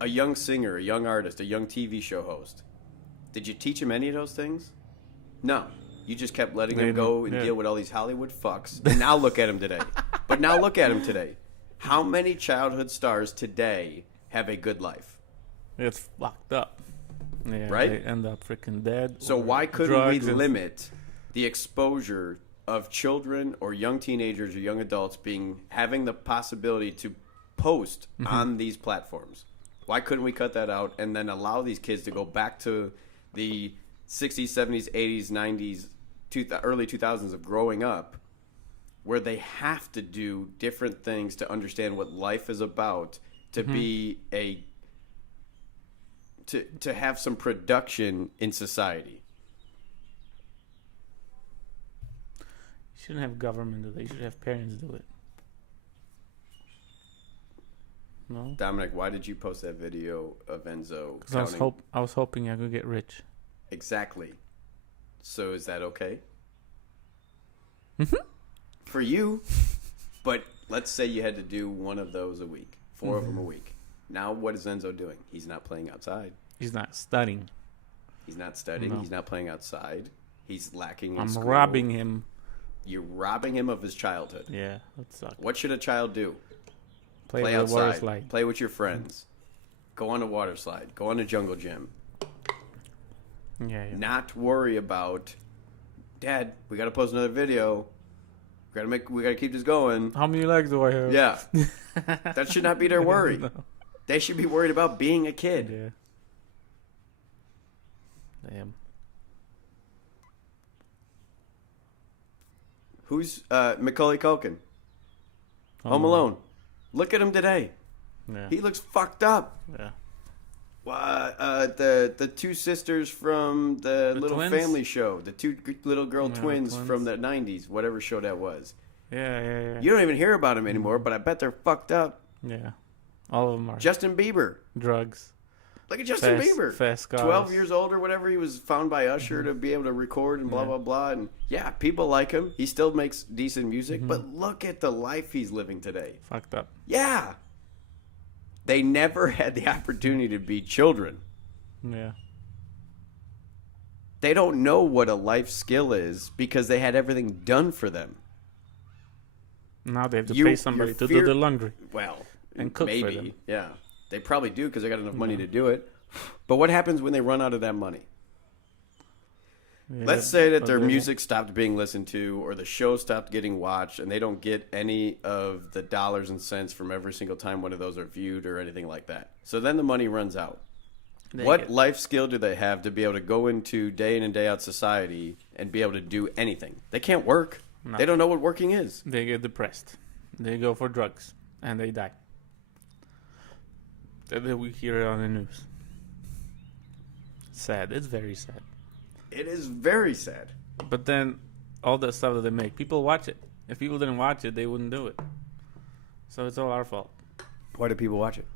A young singer, a young artist, a young TV show host. Did you teach him any of those things? No. You just kept letting him go and deal with all these Hollywood fucks. And now look at him today. But now look at him today. How many childhood stars today have a good life? It's fucked up. Yeah, Right? They end up freaking dead. So or why couldn't we drugs and- limit the exposure of children or young teenagers or young adults having the possibility to post on these platforms? Why couldn't we cut that out and then allow these kids to go back to the 60s, 70s, 80s, 90s, early 2000s of growing up, where they have to do different things to understand what life is about, to be to have some production in society? You shouldn't have government do that. You should have parents do it. No? Dominic, why did you post that video of Enzo Because counting? I was hoping I could get rich. Exactly. So is that okay? Mhm. For you. But let's say you had to do one of those a week. 4 of them a week. Now what is Enzo doing? He's not playing outside. He's not studying. He's not studying. No. He's not playing outside. He's lacking in I'm school. robbing him. You're robbing him of his childhood. Yeah, that sucks. What should a child do? Play Play with the water outside. slide. Play with your friends. Go on a water slide. Go on a jungle gym. Yeah. Not worry about, Dad, we got to post another video. We got to keep this going. How many legs do I have? Yeah. That should not be their worry. No. They should be worried about being a kid. Yeah. Damn. Who's Macaulay Culkin? Home Alone. Look at him today. Yeah. He looks fucked up. Yeah. The two sisters from the Little twins? Family Show, the two little girl Yeah, twins twins. from the 90s, whatever show that was. Yeah. You don't even hear about them anymore, but I bet they're fucked up. Yeah. All of them are Justin Bieber. drugs. Look at Justin Bieber. Fast cars. 12 years old or whatever, he was found by Usher to be able to record and blah, Yeah. blah, blah. And yeah, people like him. He still makes decent music, Mm-hmm. but look at the life he's living today. Fucked up. Yeah. They never had the opportunity to be children. Yeah. They don't know what a life skill is because they had everything done for them. Now they have to You- pay somebody your to fear- do the laundry. Well, And cook for maybe. them. Yeah. They probably do because they got enough money to do it. But what happens when they run out of that money? Yeah, Let's say that but their they music stopped being listened to or the show stopped getting watched and they don't get any of the dollars and cents from every single time one of those are viewed or anything like that. So then the money runs out. won't. What life skill do they have to be able to go into day in and day out society and be able to do anything? They can't work. No. They don't know what working is. They get depressed. They go for drugs and they die. That we hear it on the news. Sad. It's very sad. It is very sad. But then all the stuff that they make, people watch it. If people didn't watch it, they wouldn't do it. So it's all our fault. Why do people watch it?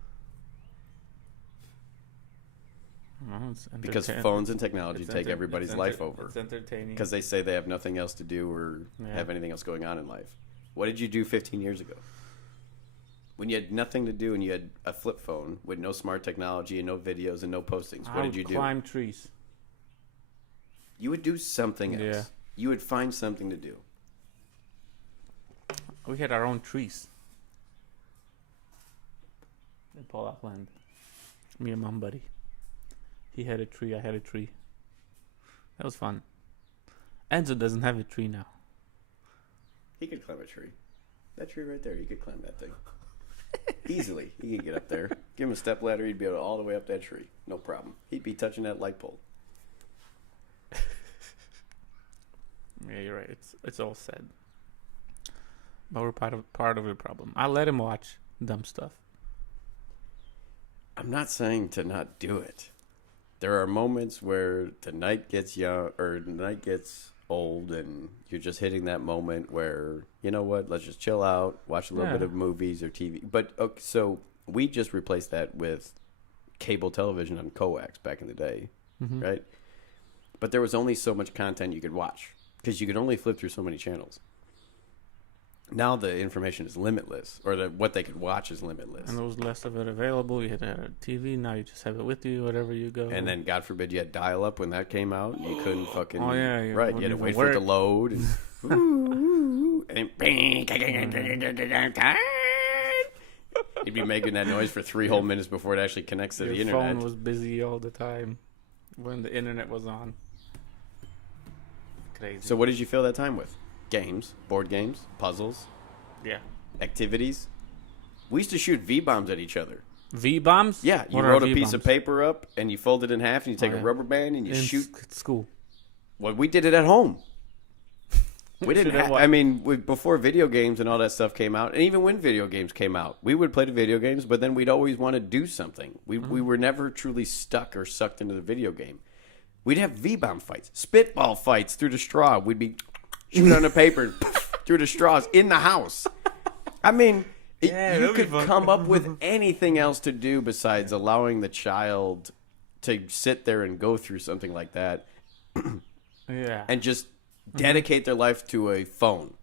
No, it's Because entertain- phones and technology it's take enter- everybody's it's life enter- over. It's entertaining. Because they say they have nothing else to do or Yeah. have anything else going on in life. What did you do 15 years ago? When you had nothing to do and you had a flip phone with no smart technology and no videos and no postings, what I did you would do? climb trees. You would do something else. Yeah. You would find something to do. We had our own trees. Paul Auckland. Me and my buddy. He had a tree. I had a tree. That was fun. Enzo doesn't have a tree now. He could climb a tree. That tree right there, he could climb that thing. Easily. He could get up there. Give him a step ladder, he'd be able to all the way up that tree. No problem. He'd be touching that light pole. Yeah, you're right. It's all said. But we're part of the problem. I let him watch dumb stuff. I'm not saying to not do it. There are moments where the night gets young or the night gets old and you're just hitting that moment where, you know what, let's just chill out, watch a little bit of movies or TV. But okay, so we just replaced that with cable television on coax back in the day, right? But there was only so much content you could watch because you could only flip through so many channels. Now the information is limitless, or what they could watch is limitless. And there was less of it available. You had a TV. Now you just have it with you wherever you go. And then, God forbid, you had dial-up when that came out. You couldn't fucking... Oh, yeah. Right, you had to wait for it to load. And, and you'd be making that noise for 3 whole minutes before it actually connects to the internet. Your phone was busy all the time when the internet was on. Crazy. So what did you fill that time with? Games, board games, puzzles, Yeah. activities. We used to shoot V-bombs at each other. V-bombs? Yeah, you What are wrote a piece V-bombs? of paper up and you fold it in half and you take Oh, a yeah. rubber band and you In shoot. school. Well, we did it at home. We didn't. Shoot at what? I mean, before video games and all that stuff came out, and even when video games came out, we would play the video games, but then we'd always want to do something. We were never truly stuck or sucked into the video game. We'd have V-bomb fights, spitball fights through the straw. We'd be shooting on the paper and through the straws in the house. I mean, Yeah, you that'd be could fun. come up with anything else to do besides allowing the child to sit there and go through something like that Yeah. and just dedicate their life to a phone.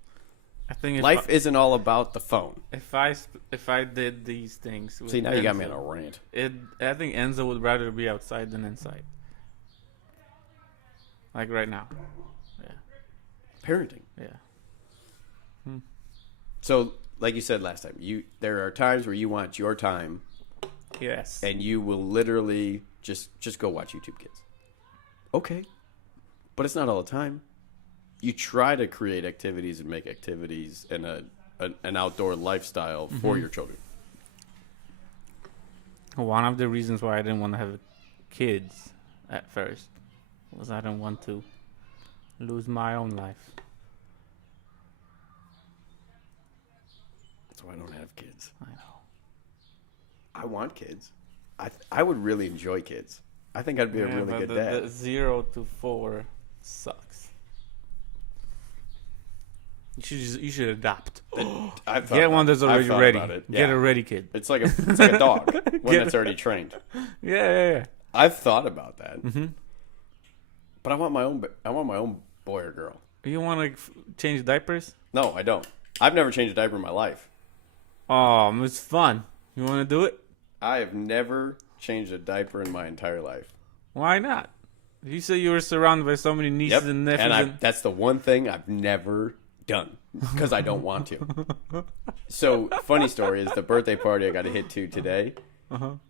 I think Life isn't all about the phone. if I did these things with See, now you got me Enzo, on a rant. I think Enzo would rather be outside than inside. Like right now. Parenting. Yeah. So, like you said last time, there are times where you want your time, Yes. and you will literally just go watch YouTube Kids. Okay, but it's not all the time. You try to create activities and make activities and an outdoor lifestyle for your children. One of the reasons why I didn't want to have kids at first was I didn't want to lose my own life. That's why I don't have kids. I know. I want kids. I would really enjoy kids. I think I'd be a really good dad. The 0 to 4 sucks. You should adopt. I've thought Get one that's I've already thought ready. about it. Get Yeah. a ready kid. It's like a dog, one Get that's already trained. Yeah. I've thought about that, Mm-hmm. but I want my own boy or girl. You want to change diapers? No, I don't. I've never changed a diaper in my life. Oh, it's fun. You want to do it? I have never changed a diaper in my entire life. Why not? You say you were surrounded by so many nieces and nephews. and that's the one thing I've never done because I don't want to. So, funny story is the birthday party I got to hit to today.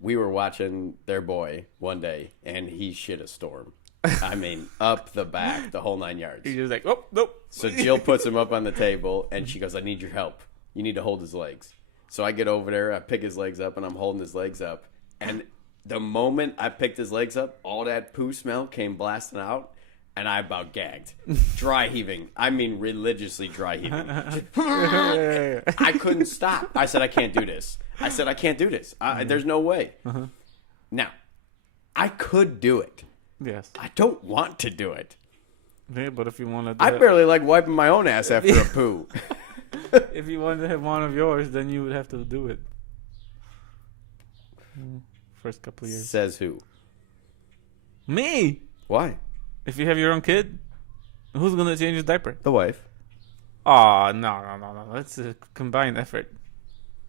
We were watching their boy one day, and he shit a storm. I mean, up the back, the whole 9 yards. You're just like, oh, nope. So Jill puts him up on the table, and she goes, I need your help. You need to hold his legs. So I get over there, I pick his legs up, and I'm holding his legs up. And the moment I picked his legs up, all that poo smell came blasting out, and I about gagged. Dry heaving. I mean, religiously dry heaving. I couldn't stop. I said, I can't do this. There's no way. Now, I could do it. Yes. I don't want to do it. Yeah, but if you want to, I barely like wiping my own ass after a poo. if you wanted to have one of yours, then you would have to do it. First couple of years. Says who? Me. Why? If you have your own kid, who's gonna change his diaper? The wife. Oh no. That's a combined effort.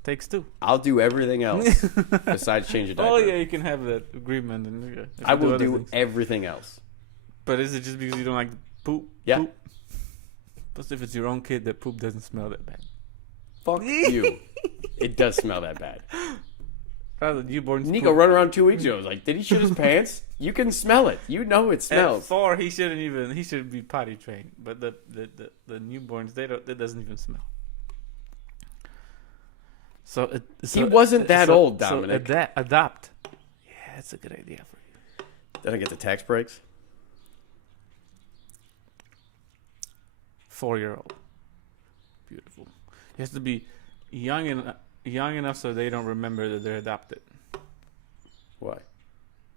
Takes two. I'll do everything else besides change a diaper. Oh yeah, you can have that agreement, and if I you will other do things. everything else. But is it just because you don't like poop? Yeah. Poop? Plus, if it's your own kid, that poop doesn't smell that bad. Fuck you. It does smell that bad. Probably newborn's Nico poop. run around 2 weeks ago. I was like, did he shit his pants? You can smell it. You know it At smells. 4, he should be potty trained. But the newborns, it doesn't even smell. So He wasn't that old, Dominic. So adopt. Yeah, that's a good idea for you. Then I get the tax breaks. 4-year-old. Beautiful. He has to be young enough so they don't remember that they're adopted. Why?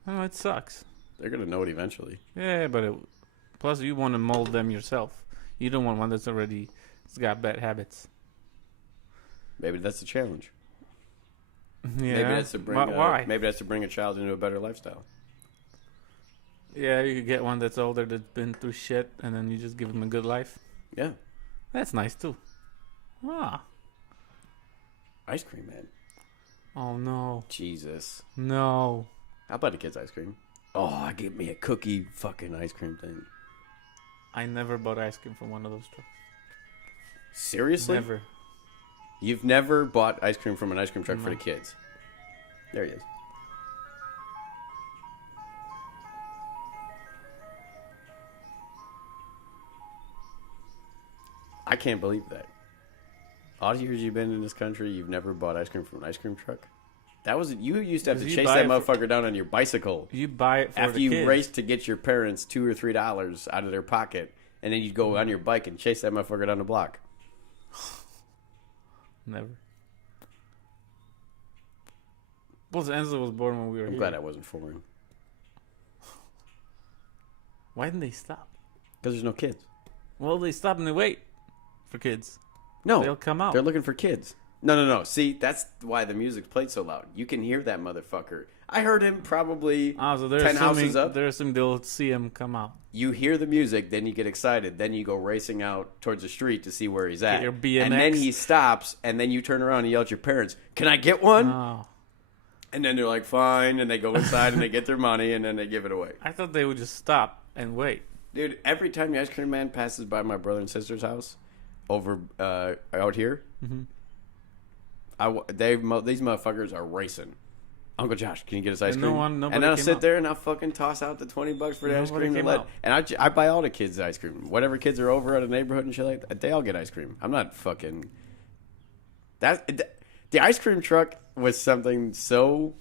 Oh, it sucks. They're gonna know it eventually. Yeah, but plus you want to mold them yourself. You don't want one that's already got bad habits. Maybe that's the challenge. Yeah. Maybe that's to bring. Why? Maybe that's to bring a child into a better lifestyle. Yeah, you could get one that's older that's been through shit, and then you just give them a good life. Yeah. That's nice too. Ah. Ice cream, man. Oh no. Jesus. No. How about a kid's ice cream? Oh, give me a cookie fucking ice cream thing. I never bought ice cream from one of those trucks. Seriously? Never. You've never bought ice cream from an ice cream truck for No. the kids? There he is. I can't believe that. All the years you've been in this country, you've never bought ice cream from an ice cream truck? That was you used to have to Because you chase buy that it for- motherfucker down on your bicycle You buy it for after the you kids. raced to get your parents $2 or $3 out of their pocket, and then you'd go on your bike and chase that motherfucker down the block. Never. Plus, Enzo was born when we were I'm here. glad I wasn't foreign. Why didn't they stop? Because there's no kids. Well, they stop and they wait for kids. No, They'll come out. they're looking for kids. No. See, that's why the music played so loud. You can hear that motherfucker. I heard him probably So they're 10 houses assuming, up. they're assuming they'll see him come out. You hear the music, then you get excited, then you go racing out towards the street to see where he's at. your BMX. And then he stops, and then you turn around and yell at your parents, "Can I get one?" Oh. And then they're like, "Fine," and they go inside and they get their money, and then they give it away. I thought they would just stop and wait. Dude, every time the ice cream man passes by my brother and sister's house over out here, Mm-hmm. these motherfuckers are racing. Uncle Josh, can you get us ice And cream? nobody And then I'll came sit out. there and I'll fucking toss out the $20 for the ice Nobody cream. came out. And I buy all the kids ice cream. Whatever kids are over at a neighborhood and shit like that, they all get ice cream. I'm not fucking... The ice cream truck was something so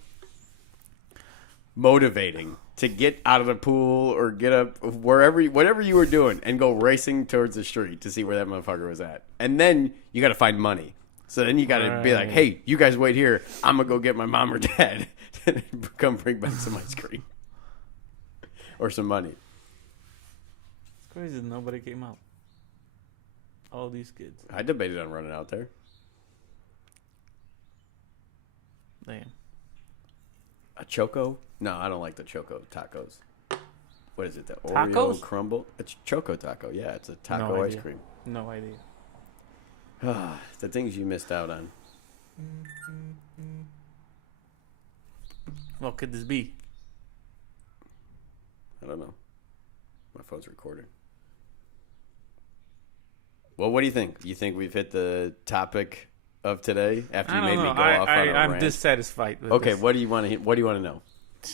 motivating to get out of the pool or get up whatever you were doing and go racing towards the street to see where that motherfucker was at. And then you got to find money. So then you got to be like, Right. hey, you guys wait here. I'm going to go get my mom or dad and come bring back some ice cream or some money. It's crazy that nobody came out. All these kids. I debated on running out there. Damn. A Choco? No, I don't like the Choco tacos. What is it? The Oreo Tacos? crumble? It's Choco taco. Yeah, it's a taco No ice idea. cream. No idea. The things you missed out on. What could this be? I don't know. My phone's recording. Well, what do you think? You think we've hit the topic of today after you I made don't me know. go off on a I'm rant? dissatisfied with Okay, this. what do you want to? What do you want to know?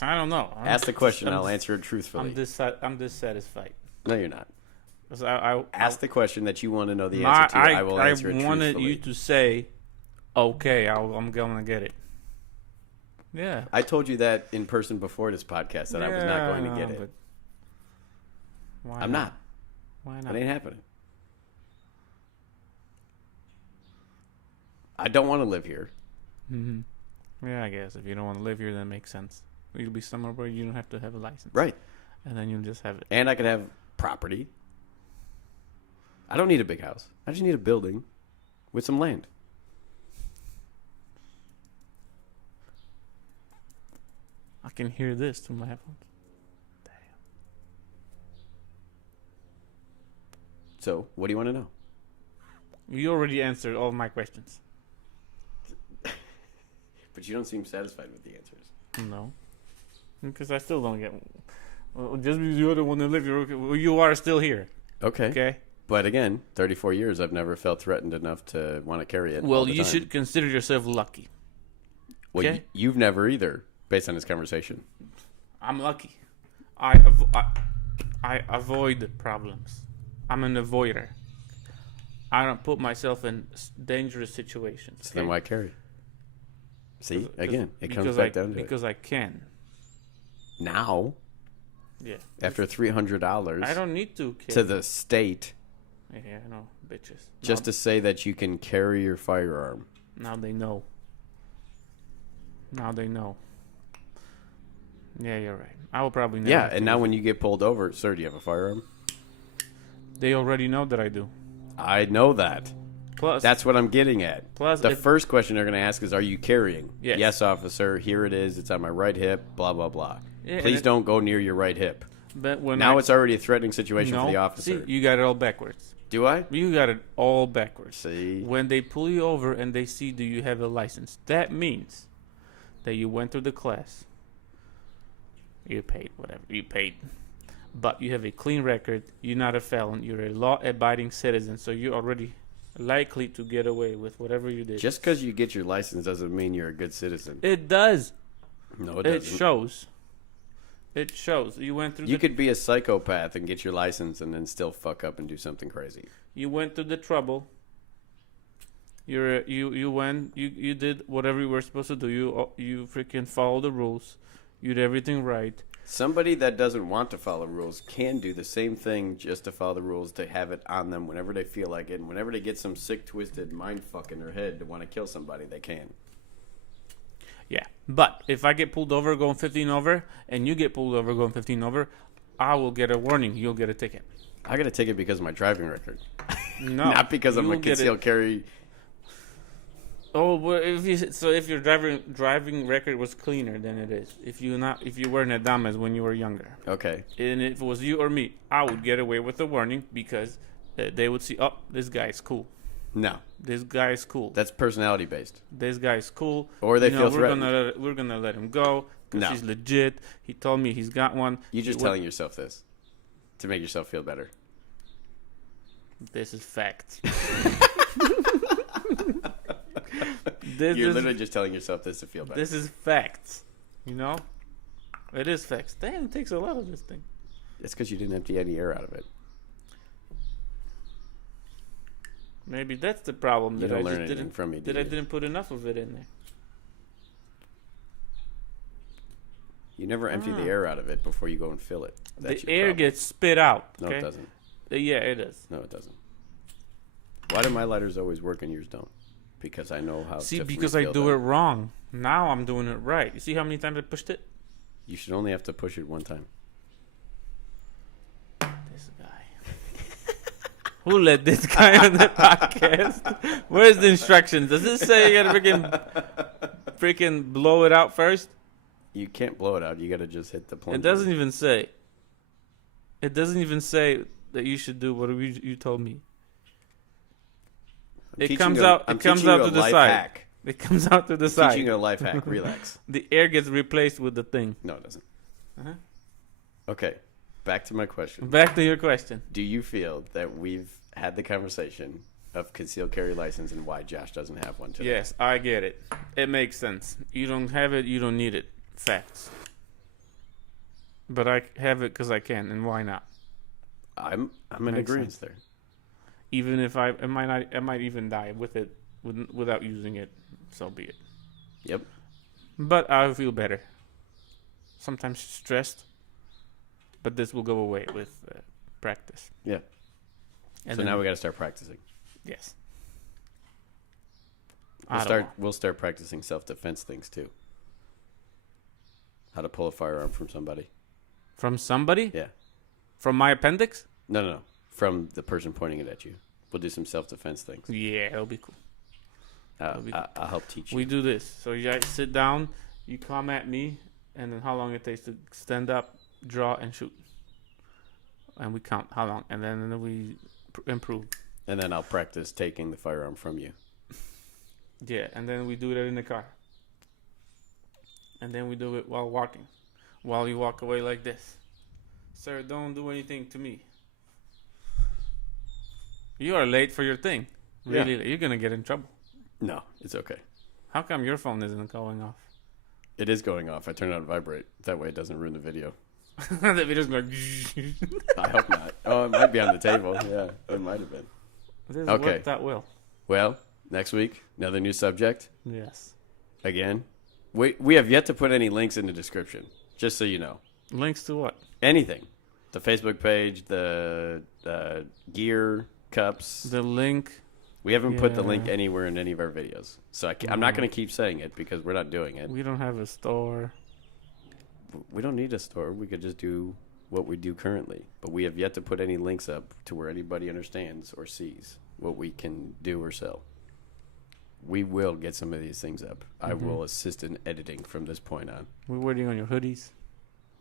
I don't know. Ask the question. I'm I'll dis- answer it truthfully. I'm dissatisfied. No, you're not. 'Cause I Ask the question that you want to know the answer to. I will answer it wanted truthfully. you to say, okay, I'm going to get it. Yeah. I told you that in person before this podcast that I was not going to Yeah, get it. but why I'm not. Why It not? ain't happening. I don't want to live here. hmm Yeah, I guess if you don't want to live here, that makes sense. You'll be somewhere where you don't have to have a license, Right. and then you'll just have it. And I could have property. I don't need a big house. I just need a building with some land. I can hear this through my headphones. So, what do you want to know? You already answered all my questions. But you don't seem satisfied with the answers. No, because I still don't get. Well, just because you're the one that live here, okay, well, you are still here. Okay. Okay. But again, 34 years, I've never felt threatened enough to want to carry it. all Well, the you time. should consider yourself lucky. Well, Okay? you've never either, based on this conversation. I'm lucky. I avoid problems. I'm an avoider. I don't put myself in dangerous situations. So then why carry? See, again, it comes because back down to because I can. it. Now, Yeah. after $300 I don't need to. to the state Yeah, I know, bitches. just to say that you can carry your firearm. Now they know. Now they know. Yeah, you're right. I will probably never. Yeah, have and to now use when you get pulled over, sir, do you have a firearm? it. They already know that I do. I know that. Plus, That's what I'm getting at. plus The if, first question they're going to ask is, are you carrying? Yes. Officer. Here it is. It's on my right hip. Blah, blah, blah. Yeah, and Please it- don't go near your right hip. but when Now I, it's already a threatening situation no, for the officer. See, you got it all backwards. Do I? You got it all backwards. See? When they pull you over and they see do you have a license, that means that you went through the class. You paid whatever you paid, but you have a clean record. You're not a felon. You're a law-abiding citizen, so you're already likely to get away with whatever you did. Just because you get your license doesn't mean you're a good citizen. It does. No, it It doesn't. shows. It shows. You went through. You could be a psychopath and get your license and then still fuck up and do something crazy. You went through the trouble. You did whatever you were supposed to do. You freaking followed the rules. You did everything right. Somebody that doesn't want to follow rules can do the same thing just to follow the rules, to have it on them whenever they feel like it. And whenever they get some sick, twisted mind fuck in their head to want to kill somebody, they can. Yeah, but if I get pulled over going 15 over, and you get pulled over going 15 over, I will get a warning. You'll get a ticket. I got a ticket because of my driving record. No, Not because I'm a you'll get it. concealed carry. Oh, well, if your driving record was cleaner than it is, if you weren't a dumbass when you were younger, Okay. and if it was you or me, I would get away with a warning because they would see, oh, this guy's cool. No. This guy's cool. That's personality based. This guy's cool. Or they feel we're threatened. we're gonna let him go because No. he's legit. He told me he's got one. You're just He telling yourself this to make yourself feel better. This is fact. This You're is literally just telling yourself this to feel better. this is facts. You know, it is facts. Damn, it takes a lot of this thing. It's because you didn't empty any air out of it. Maybe that's the problem. You that don't I learn just anything didn't. from me, do That I you? didn't put enough of it in there. You never empty the air out of it before you go and fill it. That's The your air problem. gets spit out. No, Okay? it doesn't. Yeah, it does. No, it doesn't. Why do my lighters always work and yours don't? Because I know how See, to because I refill do them. it wrong. Now I'm doing it right. You see how many times I pushed it? You should only have to push it one time. This guy. Who let this guy on the podcast? Where's the instructions? Does it say you gotta freaking blow it out first? You can't blow it out. You got to just hit the plunger. It doesn't even say. It doesn't even say that you should do what you told me. I'm It teaching comes you- out. I'm It comes teaching out you to a the life side. Hack. It comes out to the Teaching side. you a life hack. Relax. The air gets replaced with the thing. No, it doesn't. Uh-huh. Okay, back to my question. Back to your question. Do you feel that we've had the conversation of concealed carry license and why Josh doesn't have one today? Yes, I get it. It makes sense. You don't have it. You don't need it. Facts. But I have it because I can, and why not? I'm in Makes agreement sense. there. Even if I might even die with it without using it. So be it. Yep. But I feel better. Sometimes stressed, but this will go away with practice. Yeah. And So then- now we got to start practicing. yes. We'll start practicing self-defense things too. How to pull a firearm from somebody. From somebody? Yeah. From my appendix? No. From the person pointing it at you. We'll do some self-defense things. Yeah, it'll be cool. I'll help teach you. We do this. So you guys sit down, you come at me, and then how long it takes to stand up, draw, and shoot. And we count how long, and then we improve. And then I'll practice taking the firearm from you. Yeah, and then we do it in the car. And then we do it while walking. While you walk away like this. Sir, don't do anything to me. You are late for your thing. Yeah. Really, you're going to get in trouble. No, it's okay. How come your phone isn't going off? It is going off. I turn it on vibrate. That way it doesn't ruin the video. The video's going. I hope not. Oh, it might be on the table. Yeah, it might have been. This Okay. worked that well. Well, next week, another new subject. Yes. Again, we have yet to put any links in the description, just so you know. Links to what? Anything. The Facebook page, the gear, cups. The link. We haven't put the Yeah. link anywhere in any of our videos. So I'm not No. going to keep saying it because we're not doing it. We don't have a store. We don't need a store. We could just do what we do currently. But we have yet to put any links up to where anybody understands or sees what we can do or sell. We will get some of these things up. I Mhm. will assist in editing from this point on. We're waiting on your hoodies.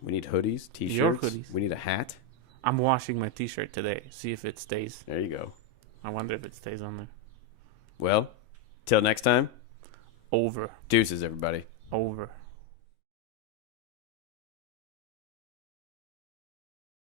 We need hoodies, t-shirts. Your hoodies. We need a hat. I'm washing my T-shirt today. See if it stays. There you go. I wonder if it stays on there. Well, till next time, Over. deuces, everybody. Over.